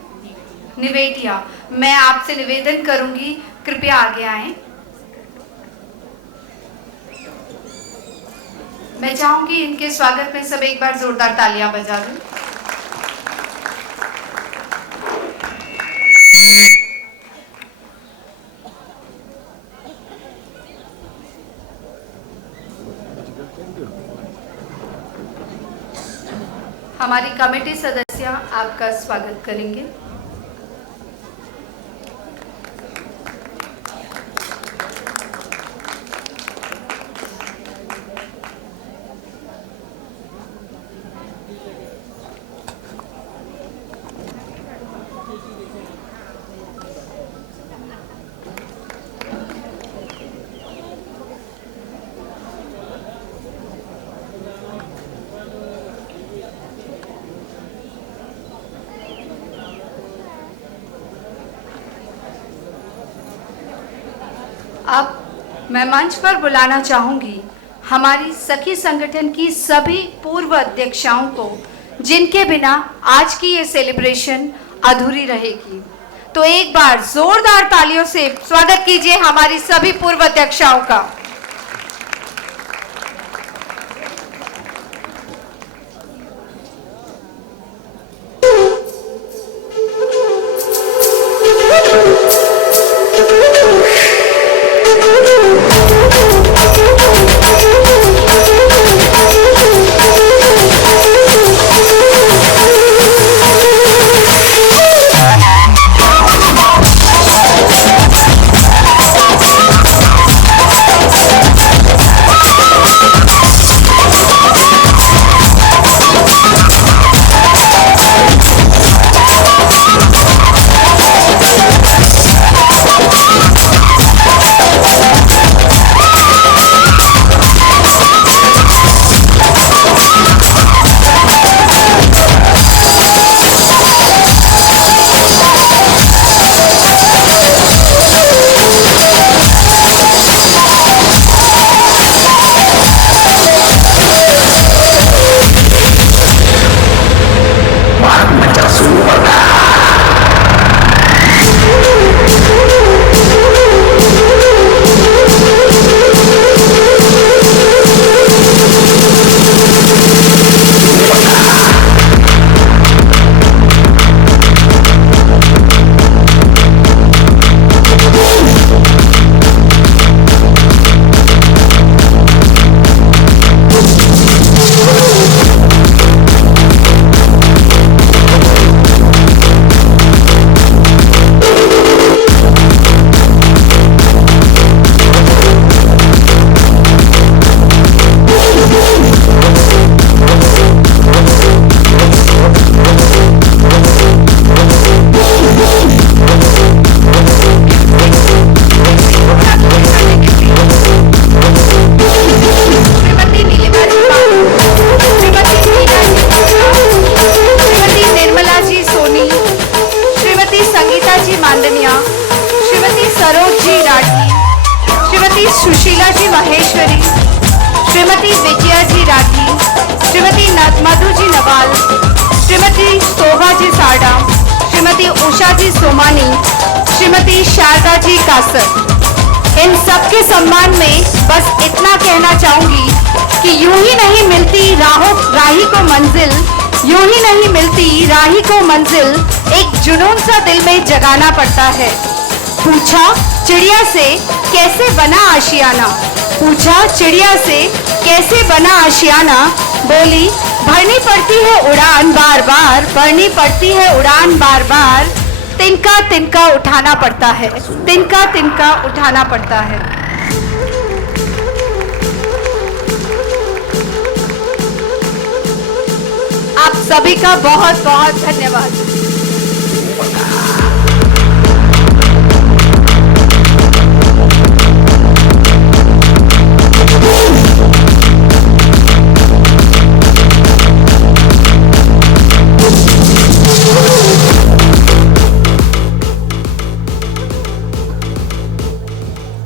निवेटिया, मैं आपसे निवेदन करूंगी कृपया आगे आएं। मैं चाहूंगी इनके स्वागत में सब एक बार जोरदार तालियां बजा दें। हमारी कमेटी सदस्य आपका स्वागत करेंगे। अब मैं मंच पर बुलाना चाहूँगी हमारी सखी संगठन की सभी पूर्व अध्यक्षाओं को, जिनके बिना आज की ये सेलिब्रेशन अधूरी रहेगी। तो एक बार जोरदार तालियों से स्वागत कीजिए हमारी सभी पूर्व अध्यक्षाओं का। सुशीला जी महेश्वरी, श्रीमती विजया जी राठी, श्रीमती मधु जी नवाल, श्रीमती शोभा जी साडा, श्रीमती उषा जी सोमानी, श्रीमती शारदा जी कासर। इन सबके सम्मान में बस इतना कहना चाहूंगी कि यूं ही नहीं मिलती राही को मंजिल, यूं ही नहीं मिलती राही को मंजिल, एक जुनून सा दिल में जगाना पड़ता है। पूछा चिड़िया से कैसे बना आशियाना, पूछा चिड़िया से कैसे बना आशियाना, बोली भरनी पड़ती है उड़ान बार बार, भरनी पड़ती है उड़ान बार बार, तिनका तिनका उठाना पड़ता है, तिनका तिनका उठाना पड़ता है। आप सभी का बहुत बहुत धन्यवाद।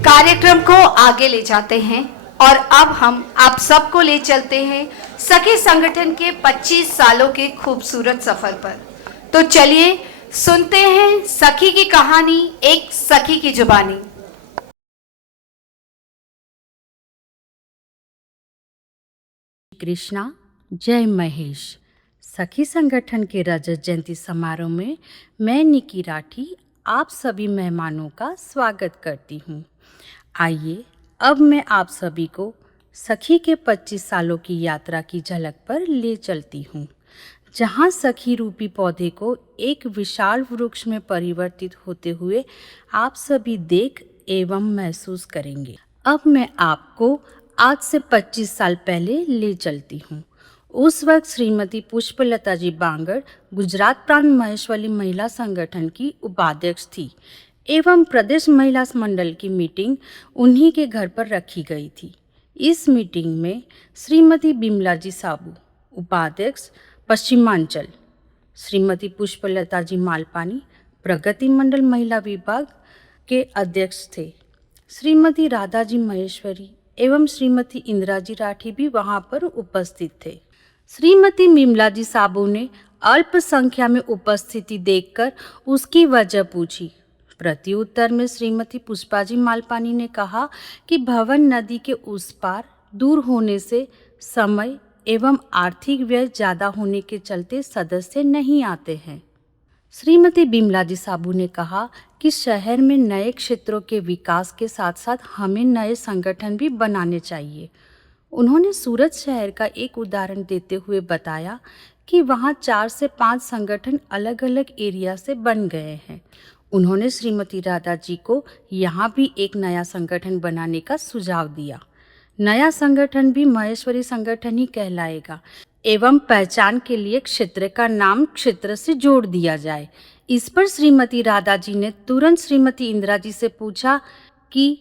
कार्यक्रम को आगे ले जाते हैं और अब हम आप सबको ले चलते हैं सखी संगठन के 25 सालों के खूबसूरत सफर पर। तो चलिए सुनते हैं सखी की कहानी, एक सखी की जुबानी। कृष्णा जय महेश। सखी संगठन के रजत जयंती समारोह में मैं निकी राठी आप सभी मेहमानों का स्वागत करती हूँ। आइए अब मैं आप सभी को सखी के 25 सालों की यात्रा की झलक पर ले चलती हूँ, जहाँ सखी रूपी पौधे को एक विशाल वृक्ष में परिवर्तित होते हुए आप सभी देख एवं महसूस करेंगे। अब मैं आपको आज से 25 साल पहले ले चलती हूँ। उस वक्त श्रीमती पुष्पलता जी बांगड़ गुजरात प्रांत महेश्वरी महिला संगठन की उपाध्यक्ष थी एवं प्रदेश महिला मंडल की मीटिंग उन्हीं के घर पर रखी गई थी। इस मीटिंग में श्रीमती बिमला जी साबू उपाध्यक्ष पश्चिमांचल, श्रीमती पुष्पलता जी मालपानी प्रगति मंडल महिला विभाग के अध्यक्ष थे, श्रीमती राधा जी महेश्वरी एवं श्रीमती इंदिरा जी राठी भी वहां पर उपस्थित थे। श्रीमती बिमला जी साबू ने अल्प संख्या में उपस्थिति देखकर उसकी वजह पूछी। प्रत्युत्तर में श्रीमती पुष्पा जी मालपानी ने कहा कि भवन नदी के उस पार दूर होने से समय एवं आर्थिक व्यय ज़्यादा होने के चलते सदस्य नहीं आते हैं। श्रीमती बिमला जी साबू ने कहा कि शहर में नए क्षेत्रों के विकास के साथ साथ हमें नए संगठन भी बनाने चाहिए। उन्होंने सूरत शहर का एक उदाहरण देते हुए बताया कि वहाँ 4 से 5 संगठन अलग अलग एरिया से बन गए हैं। उन्होंने श्रीमती राधा जी को यहाँ भी एक नया संगठन बनाने का सुझाव दिया। नया संगठन भी महेश्वरी संगठन ही कहलाएगा एवं पहचान के लिए क्षेत्र का नाम क्षेत्र से जोड़ दिया जाए। इस पर श्रीमती राधा जी ने तुरंत श्रीमती इंदिरा जी से पूछा कि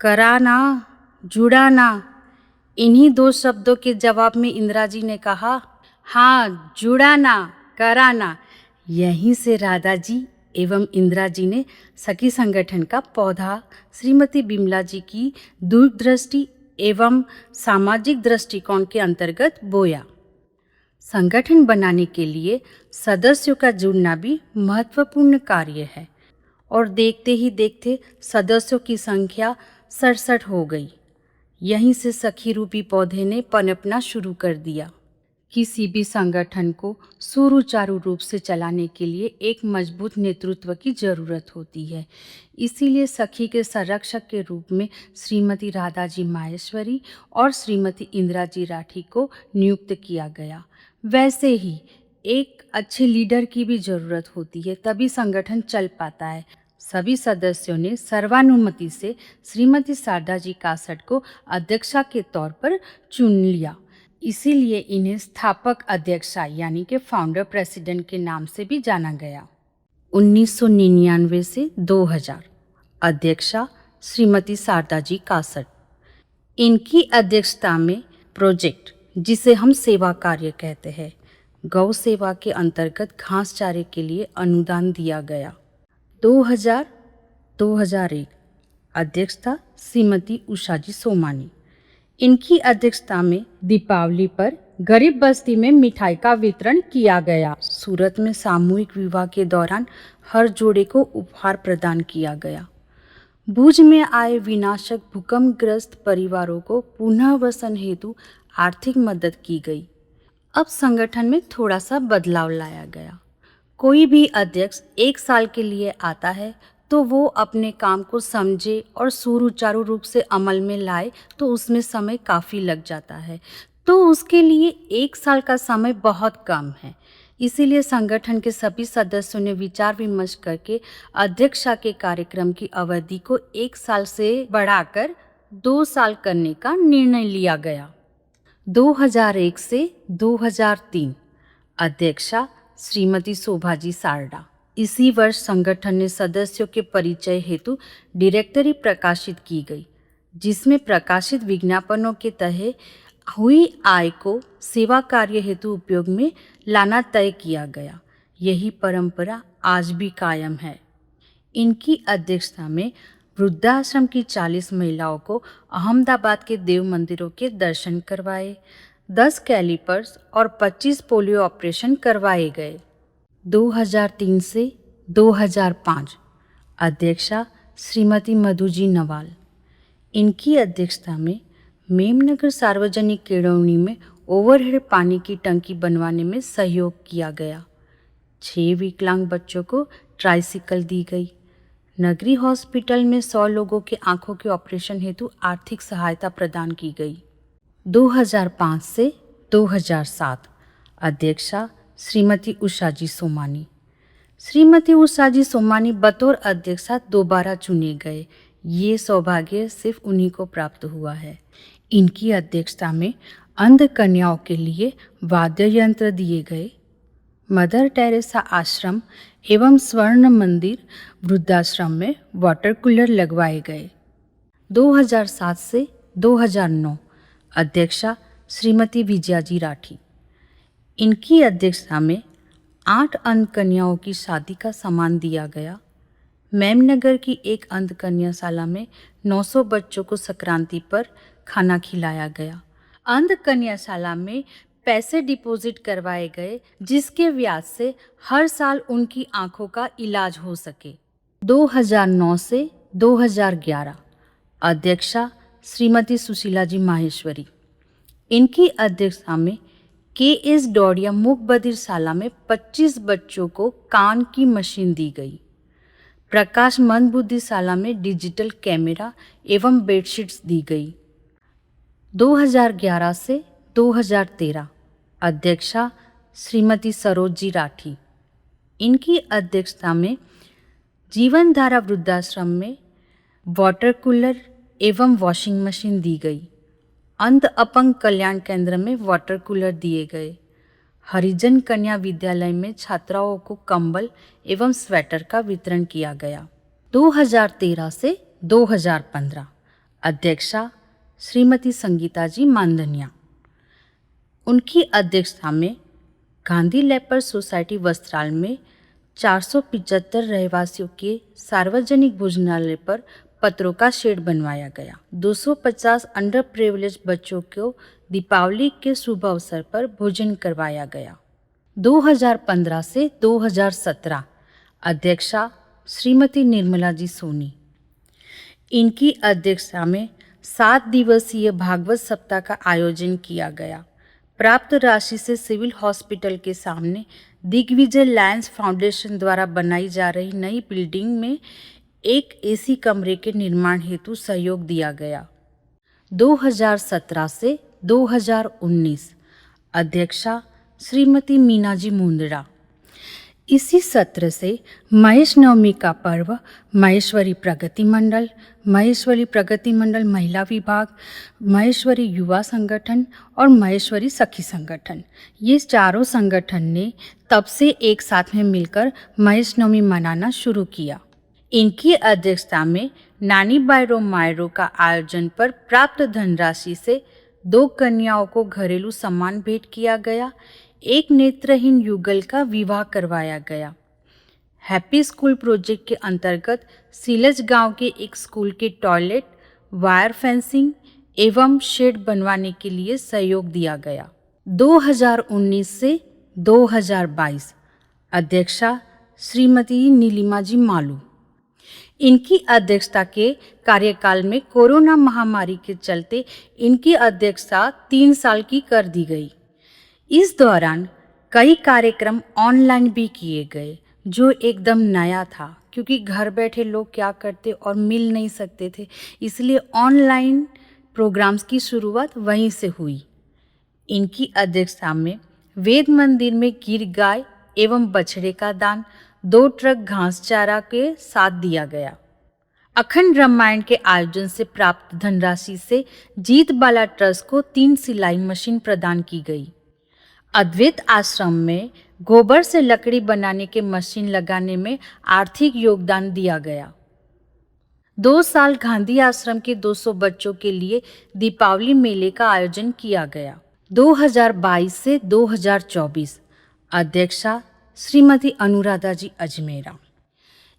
कराना जुड़ाना। इन्हीं 2 शब्दों के जवाब में इंदिरा जी ने कहा, हाँ जुड़ाना कराना। यहीं से राधा जी एवं इंदिरा जी ने सखी संगठन का पौधा श्रीमती बिमला जी की दूरदृष्टि एवं सामाजिक दृष्टिकोण के अंतर्गत बोया। संगठन बनाने के लिए सदस्यों का जुड़ना भी महत्वपूर्ण कार्य है और देखते ही देखते सदस्यों की संख्या 67 हो गई। यहीं से सखी रूपी पौधे ने पनपना शुरू कर दिया। किसी भी संगठन को सुचारू रूप से चलाने के लिए एक मजबूत नेतृत्व की जरूरत होती है। इसीलिए सखी के संरक्षक के रूप में श्रीमती राधा जी माहेश्वरी और श्रीमती इंदिरा जी राठी को नियुक्त किया गया। वैसे ही एक अच्छे लीडर की भी जरूरत होती है, तभी संगठन चल पाता है। सभी सदस्यों ने सर्वानुमति से श्रीमती शारदा जी कासट को अध्यक्षा के तौर पर चुन लिया। इसीलिए इन्हें स्थापक अध्यक्षा यानी कि फाउंडर प्रेसिडेंट के नाम से भी जाना गया। 1999 से 2000 अध्यक्षा श्रीमती शारदा जी कासट। इनकी अध्यक्षता में प्रोजेक्ट, जिसे हम सेवा कार्य कहते हैं, गौ सेवा के अंतर्गत घास चारे के लिए अनुदान दिया गया। 2000-2001 अध्यक्षता श्रीमती उषा जी सोमानी। इनकी अध्यक्षता में दीपावली पर गरीब बस्ती में मिठाई का वितरण किया गया। सूरत में सामूहिक विवाह के दौरान हर जोड़े को उपहार प्रदान किया गया। भुज में आए विनाशक भूकंपग्रस्त परिवारों को पुनः वसन हेतु आर्थिक मदद की गई। अब संगठन में थोड़ा सा बदलाव लाया गया। कोई भी अध्यक्ष 1 साल के लिए आता है तो वो अपने काम को समझे और सुचारू रूप से अमल में लाए तो उसमें समय काफ़ी लग जाता है, तो उसके लिए 1 साल का समय बहुत कम है। इसीलिए संगठन के सभी सदस्यों ने विचार विमर्श करके अध्यक्षा के कार्यक्रम की अवधि को 1 साल से बढ़ाकर 2 साल करने का निर्णय लिया गया। 2001 से 2003 अध्यक्षा श्रीमती शोभा जी सारडा। इसी वर्ष संगठन ने सदस्यों के परिचय हेतु डायरेक्टरी प्रकाशित की गई, जिसमें प्रकाशित विज्ञापनों के तहत हुई आय को सेवा कार्य हेतु उपयोग में लाना तय किया गया। यही परंपरा आज भी कायम है। इनकी अध्यक्षता में वृद्धाश्रम की 40 महिलाओं को अहमदाबाद के देव मंदिरों के दर्शन करवाए, 10 कैलिपर्स और 25 पोलियो ऑपरेशन करवाए गए। 2003 से 2005 अध्यक्षा श्रीमती मधु जी नवाल। इनकी अध्यक्षता में मेमनगर सार्वजनिक केळवणी में ओवरहेड पानी की टंकी बनवाने में सहयोग किया गया। 6 विकलांग बच्चों को ट्राइसिकल दी गई। नगरी हॉस्पिटल में 100 लोगों के आंखों के ऑपरेशन हेतु आर्थिक सहायता प्रदान की गई। 2005 से 2007 अध्यक्षा श्रीमती उषाजी सोमानी। श्रीमती उषाजी सोमानी बतौर अध्यक्षा दोबारा चुने गए। ये सौभाग्य सिर्फ उन्हीं को प्राप्त हुआ है। इनकी अध्यक्षता में अंध कन्याओं के लिए वाद्य यंत्र दिए गए। मदर टेरेसा आश्रम एवं स्वर्ण मंदिर वृद्धाश्रम में वाटर कूलर लगवाए गए। 2007 से 2009 अध्यक्षा श्रीमती विजयाजी राठी। इनकी अध्यक्षता में 8 अंध कन्याओं की शादी का सामान दिया गया। मेमनगर की एक अंध कन्याशाला में 900 बच्चों को संक्रांति पर खाना खिलाया गया। अंध कन्याशाला में पैसे डिपॉजिट करवाए गए जिसके ब्याज से हर साल उनकी आंखों का इलाज हो सके। 2009 से 2011 अध्यक्षा श्रीमती सुशीला जी माहेश्वरी। इनकी अध्यक्षता में KS डोडिया मूक बधिर शाला में 25 बच्चों को कान की मशीन दी गई। प्रकाश मंदबुद्धि शाला में डिजिटल कैमरा एवं बेडशीट्स दी गई। 2011 से 2013 अध्यक्षा श्रीमती सरोज जी राठी। इनकी अध्यक्षता में जीवन धारा वृद्धाश्रम में वाटर कूलर एवं वॉशिंग मशीन दी गई। अंध अपंग कल्याण केंद्र में वाटर कूलर दिए गए। हरिजन कन्या विद्यालय में छात्राओं को कंबल एवं स्वेटर का वितरण किया गया। 2013 से 2015 अध्यक्षा श्रीमती संगीता जी मानधनिया। उनकी अध्यक्षता में गांधी लेपर सोसाइटी वस्त्राल में 475 रहवासियों के सार्वजनिक भोजनालय पर पत्रों का शेड बनवाया गया। 250 अंडर प्रिविलेज बच्चों को दीपावली के शुभ अवसर पर भोजन करवाया गया। 2015 से 2017 अध्यक्षा श्रीमती निर्मला जी सोनी। इनकी अध्यक्षता में 7 दिवसीय भागवत सप्ताह का आयोजन किया गया। प्राप्त राशि से सिविल हॉस्पिटल के सामने दिग्विजय लायंस फाउंडेशन द्वारा बनाई जा रही नई बिल्डिंग में एक AC कमरे के निर्माण हेतु सहयोग दिया गया। 2017 से 2019 अध्यक्षा श्रीमती मीना जी मुंदड़ा। इसी सत्र से महेश नवमी का पर्व महेश्वरी प्रगति मंडल महिला विभाग, महेश्वरी युवा संगठन और महेश्वरी सखी संगठन, ये चारों संगठन ने तब से एक साथ में मिलकर महेश नवमी मनाना शुरू किया। इनकी अध्यक्षता में नानी बायरो मायरो का आयोजन पर प्राप्त धनराशि से 2 कन्याओं को घरेलू सम्मान भेंट किया गया। एक नेत्रहीन युगल का विवाह करवाया गया। हैप्पी स्कूल प्रोजेक्ट के अंतर्गत सिलज गांव के एक स्कूल के टॉयलेट, वायर फेंसिंग एवं शेड बनवाने के लिए सहयोग दिया गया। 2019 से 2022 अध्यक्षा श्रीमती नीलिमा जी मालू। इनकी अध्यक्षता के कार्यकाल में कोरोना महामारी के चलते इनकी अध्यक्षता 3 साल की कर दी गई। इस दौरान कई कार्यक्रम ऑनलाइन भी किए गए जो एकदम नया था, क्योंकि घर बैठे लोग क्या करते और मिल नहीं सकते थे, इसलिए ऑनलाइन प्रोग्राम्स की शुरुआत वहीं से हुई। इनकी अध्यक्षता में वेद मंदिर में गिर गाय एवं बछड़े का दान 2 ट्रक घास चारा के साथ दिया गया। अखंड रामायण के आयोजन से प्राप्त धनराशि से जीत बाला ट्रस्ट को 3 सिलाई मशीन प्रदान की गई। अद्वैत आश्रम में गोबर से लकड़ी बनाने के मशीन लगाने में आर्थिक योगदान दिया गया। 2 साल गांधी आश्रम के 200 बच्चों के लिए दीपावली मेले का आयोजन किया गया। 2022 से 2024 अध्यक्षा श्रीमती अनुराधा जी अजमेरा।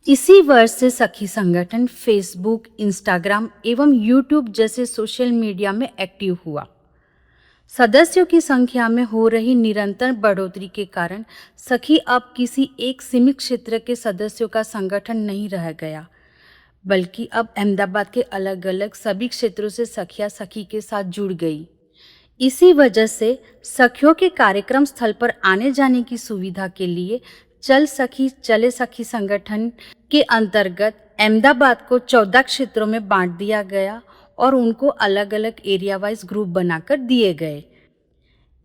इसी वर्ष से सखी संगठन फेसबुक, इंस्टाग्राम एवं यूट्यूब जैसे सोशल मीडिया में एक्टिव हुआ। सदस्यों की संख्या में हो रही निरंतर बढ़ोतरी के कारण सखी अब किसी एक सीमित क्षेत्र के सदस्यों का संगठन नहीं रह गया, बल्कि अब अहमदाबाद के अलग अलग सभी क्षेत्रों से सखियां सखी के साथ जुड़ गई। इसी वजह से सखियों के कार्यक्रम स्थल पर आने जाने की सुविधा के लिए चल सखी चले सखी संगठन के अंतर्गत अहमदाबाद को 14 क्षेत्रों में बांट दिया गया और उनको अलग अलग एरिया वाइज ग्रुप बनाकर दिए गए।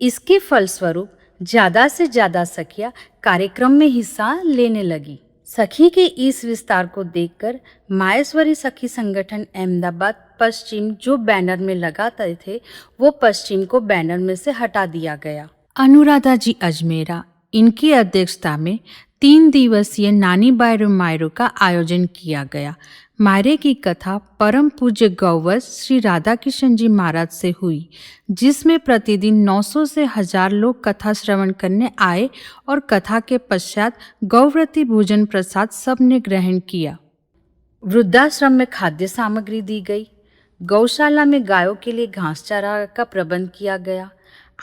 इसके फलस्वरूप ज़्यादा से ज़्यादा सखियाँ कार्यक्रम में हिस्सा लेने लगी। सखी के इस विस्तार को देखकर माहेश्वरी सखी संगठन अहमदाबाद पश्चिम जो बैनर में लगाते थे वो पश्चिम को बैनर में से हटा दिया गया। अनुराधा जी अजमेरा, इनकी अध्यक्षता में 3 दिवसीय नानी बायरो मायरो का आयोजन किया गया। मायरे की कथा परम पूज्य गौवंश श्री राधा किशन जी महाराज से हुई, जिसमें प्रतिदिन 900 से 1000 लोग कथा श्रवण करने आए और कथा के पश्चात गौव्रती भोजन प्रसाद सबने ग्रहण किया। वृद्धाश्रम में खाद्य सामग्री दी गई। गौशाला में गायों के लिए घास चारा का प्रबंध किया गया।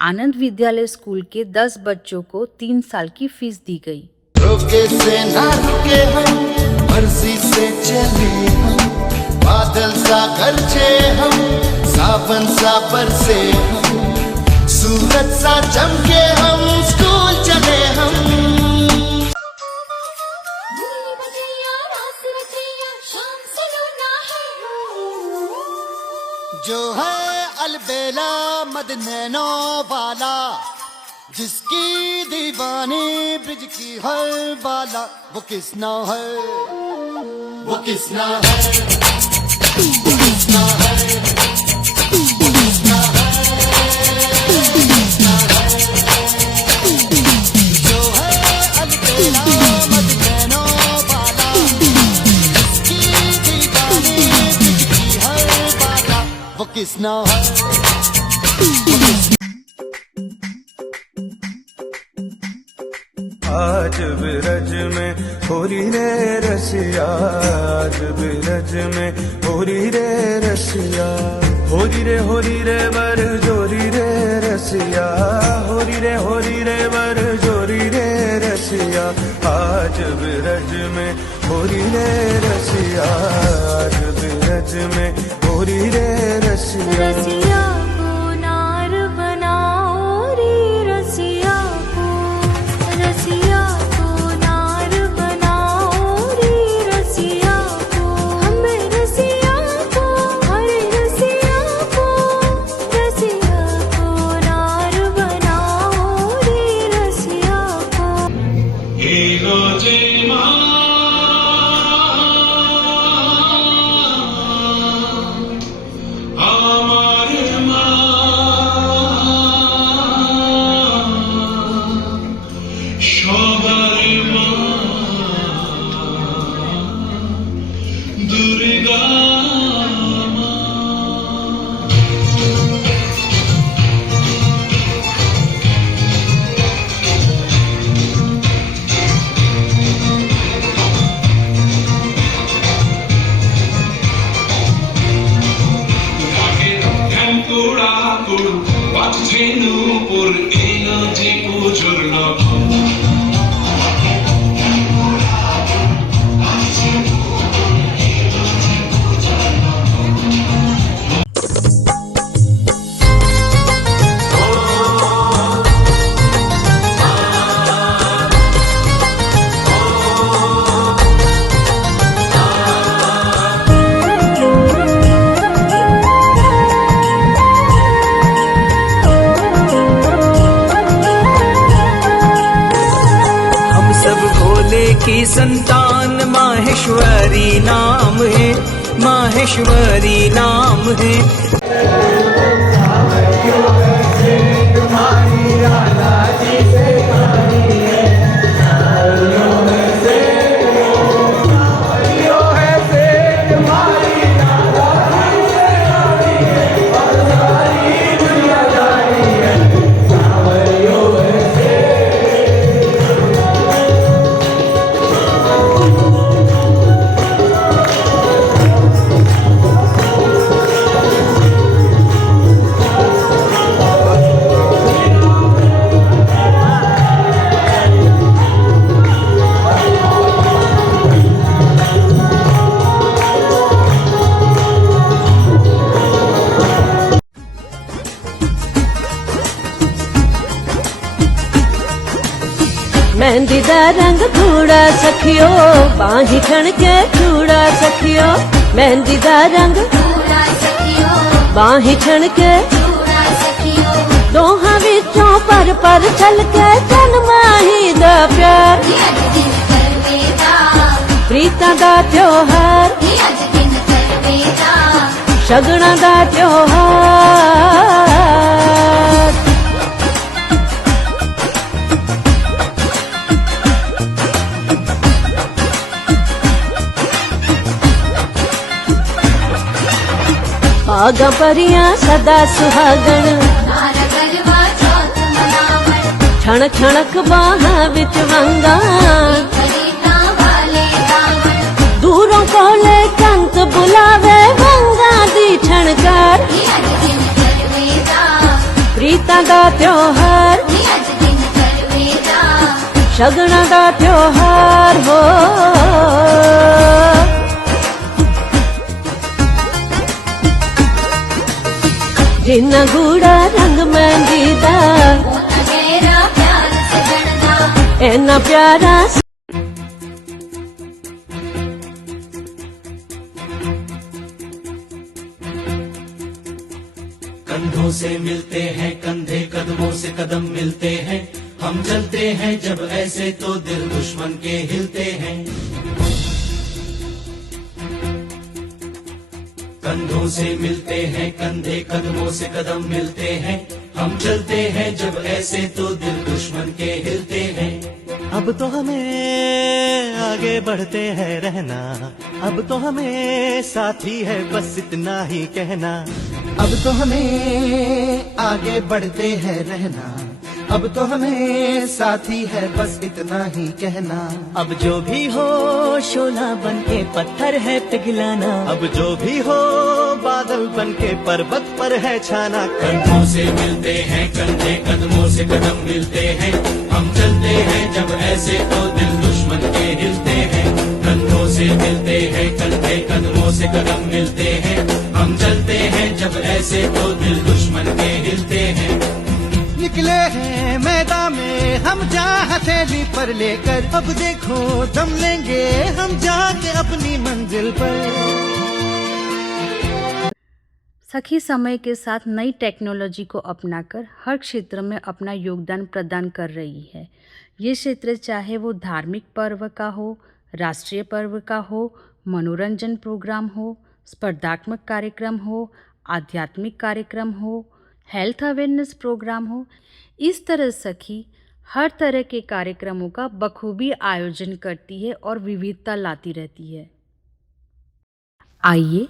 आनंद विद्यालय स्कूल के 10 बच्चों को 3 साल की फीस दी गई। रोके से ना रुके हम, मर्जी से चले हम, बादल सा गरजे हम, सावन सा बरसे हम, सूरज सा चमके हम, स्कूल चले हम। जो है अलबेला मदनैनो वाला, जिसकी दीवानी ब्रिज की हर बाला, वो किसना है, वो किसना है, वो किसना है, वो किसना है, जो है अलबेला मदनैनो वाला, जिसकी दीवानी ब्रिज की हर बाला, वो किसना है, वो किसना। आज बिरज में होरी रे रसिया, आज बिरज में होरी रे रसिया, होरी रे बर जोरी रे रसिया, होरी रे बर जोरी रे रसिया, आज बिरज में होरी रे रसिया, आज बिरज में होरी रे रसिया। रसिया को नार बनाओ रे, रसिया को, रसिया को नार बनाओ रे, रसिया को, हमें रसिया को, हरे रसिया को, रसिया को नार बनाओ रे, रसिया को। हे रोजे माँ की संतान माहेश्वरी नाम है, माहेश्वरी नाम है। मेहंदी दा रंग थोड़ा सखियो, बाही खण के चूड़ा सखियो, मेहंदी दा रंग बाही छण के दोहां विच चो पर चल के जन्मा ही द प्यार प्रीता दा त्योहार शगना दा त्योहार आगा परियां सदा सुहागण क्षण क्षणक बाहा विच वंगा दूरों कोले कंत बुलावे वंगा दी क्षणकार प्रीता दा त्योहार शगना दा त्योहार हो जिन्ना गूड़ा रंग मेहंदी दा ऐना प्यारा कंधों से मिलते हैं कंधे कदमों से कदम मिलते हैं हम चलते हैं जब ऐसे तो दिल दुश्मन के हिलते हैं कंधों से मिलते हैं कंधे कदमों से कदम मिलते हैं हम चलते हैं जब ऐसे तो दिल दुश्मन के हिलते हैं अब तो हमें आगे बढ़ते हैं रहना अब तो हमें साथी है बस इतना ही कहना अब तो हमें आगे बढ़ते हैं रहना अब तो हमें साथी है बस इतना ही कहना अब जो भी हो शोला बन के पत्थर है पिघलाना अब जो भी हो बादल बन के पर्वत पर है छाना कंधों से मिलते हैं कंधे कदमों से कदम मिलते हैं हम चलते हैं जब ऐसे तो दिल दुश्मन के हिलते हैं कंधों से मिलते हैं कंधे कदमों से कदम मिलते हैं हम चलते हैं जब ऐसे तो दिल दुश्मन के हिलते हैं निकले हैं मैदान में हम जा हथेली पर लेकर अब देखो दम लेंगे हम जाके अपनी मंजिल पर। सखी समय के साथ नई टेक्नोलॉजी को अपनाकर हर क्षेत्र में अपना योगदान प्रदान कर रही है। ये क्षेत्र चाहे वो धार्मिक पर्व का हो, राष्ट्रीय पर्व का हो, मनोरंजन प्रोग्राम हो, स्पर्धात्मक कार्यक्रम हो, आध्यात्मिक कार्यक्रम हो, हेल्थ अवेयरनेस प्रोग्राम हो, इस तरह सखी हर तरह के कार्यक्रमों का बखूबी आयोजन करती है और विविधता लाती रहती है। आइए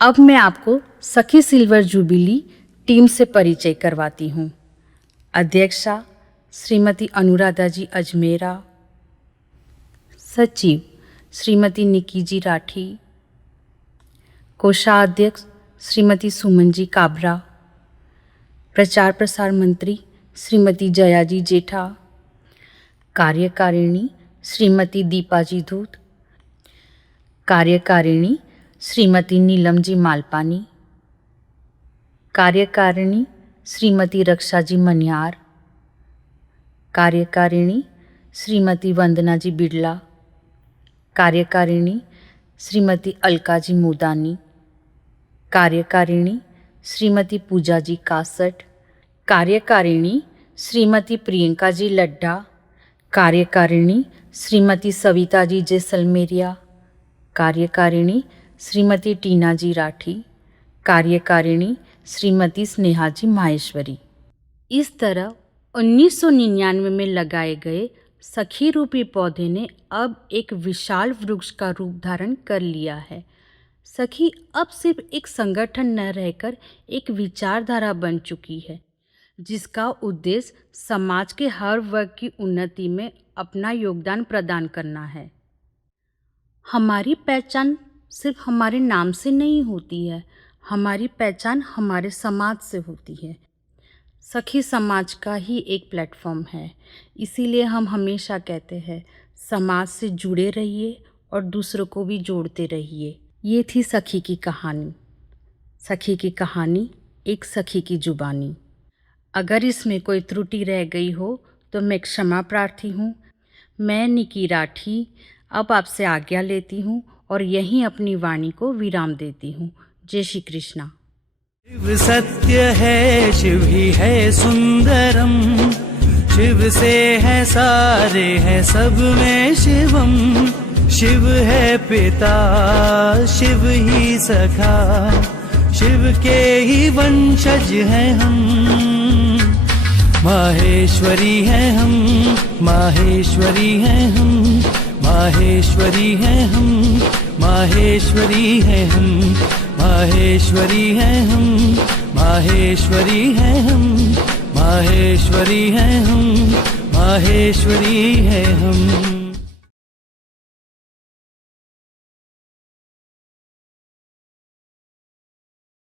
अब मैं आपको सखी सिल्वर जुबिली टीम से परिचय करवाती हूँ। अध्यक्षा श्रीमती अनुराधा जी अजमेरा, सचिव श्रीमती निकी जी राठी, कोषाध्यक्ष श्रीमती सुमन जी काबरा, प्रचार प्रसार मंत्री श्रीमती जया जी जेठा, कार्यकारिणी श्रीमती दीपा जी धूत, कार्यकारिणी श्रीमती नीलम जी मालपानी, कार्यकारिणी श्रीमती रक्षा जी मनियार, कार्यकारिणी श्रीमती वंदना जी बिड़ला, कार्यकारिणी श्रीमती अलका जी मोदानी, कार्यकारिणी श्रीमती पूजा जी कासट, कार्यकारिणी श्रीमती प्रियंका जी लड्ढा, कार्यकारिणी श्रीमती सविता जी जैसलमेरिया, कार्यकारिणी श्रीमती टीना जी राठी, कार्यकारिणी श्रीमती स्नेहा जी माहेश्वरी। इस तरह 1999 में लगाए गए सखी रूपी पौधे ने अब एक विशाल वृक्ष का रूप धारण कर लिया है। सखी अब सिर्फ एक संगठन न रहकर एक विचारधारा बन चुकी है, जिसका उद्देश्य समाज के हर वर्ग की उन्नति में अपना योगदान प्रदान करना है। हमारी पहचान सिर्फ हमारे नाम से नहीं होती है, हमारी पहचान हमारे समाज से होती है। सखी समाज का ही एक प्लेटफॉर्म है, इसीलिए हम हमेशा कहते हैं समाज से जुड़े रहिए और दूसरों को भी जोड़ते रहिए। ये थी सखी की कहानी। सखी की कहानी एक सखी की जुबानी। अगर इसमें कोई त्रुटि रह गई हो तो मैं क्षमा प्रार्थी हूँ। मैं निकी राठी अब आपसे आज्ञा लेती हूँ और यहीं अपनी वाणी को विराम देती हूँ। जय श्री कृष्णा। शिव सत्य है, शिव ही है सुंदरम, शिव से है सारे हैं सब में शिवम। शिव है पिता, शिव ही सखा, शिव के ही वंशज हैं हम। माहेश्वरी हैं हम, माहेश्वरी हैं हम, माहेश्वरी हैं हम, माहेश्वरी हैं हम, माहेश्वरी हैं हम, माहेश्वरी हैं हम, माहेश्वरी हैं हम, माहेश्वरी हैं हम।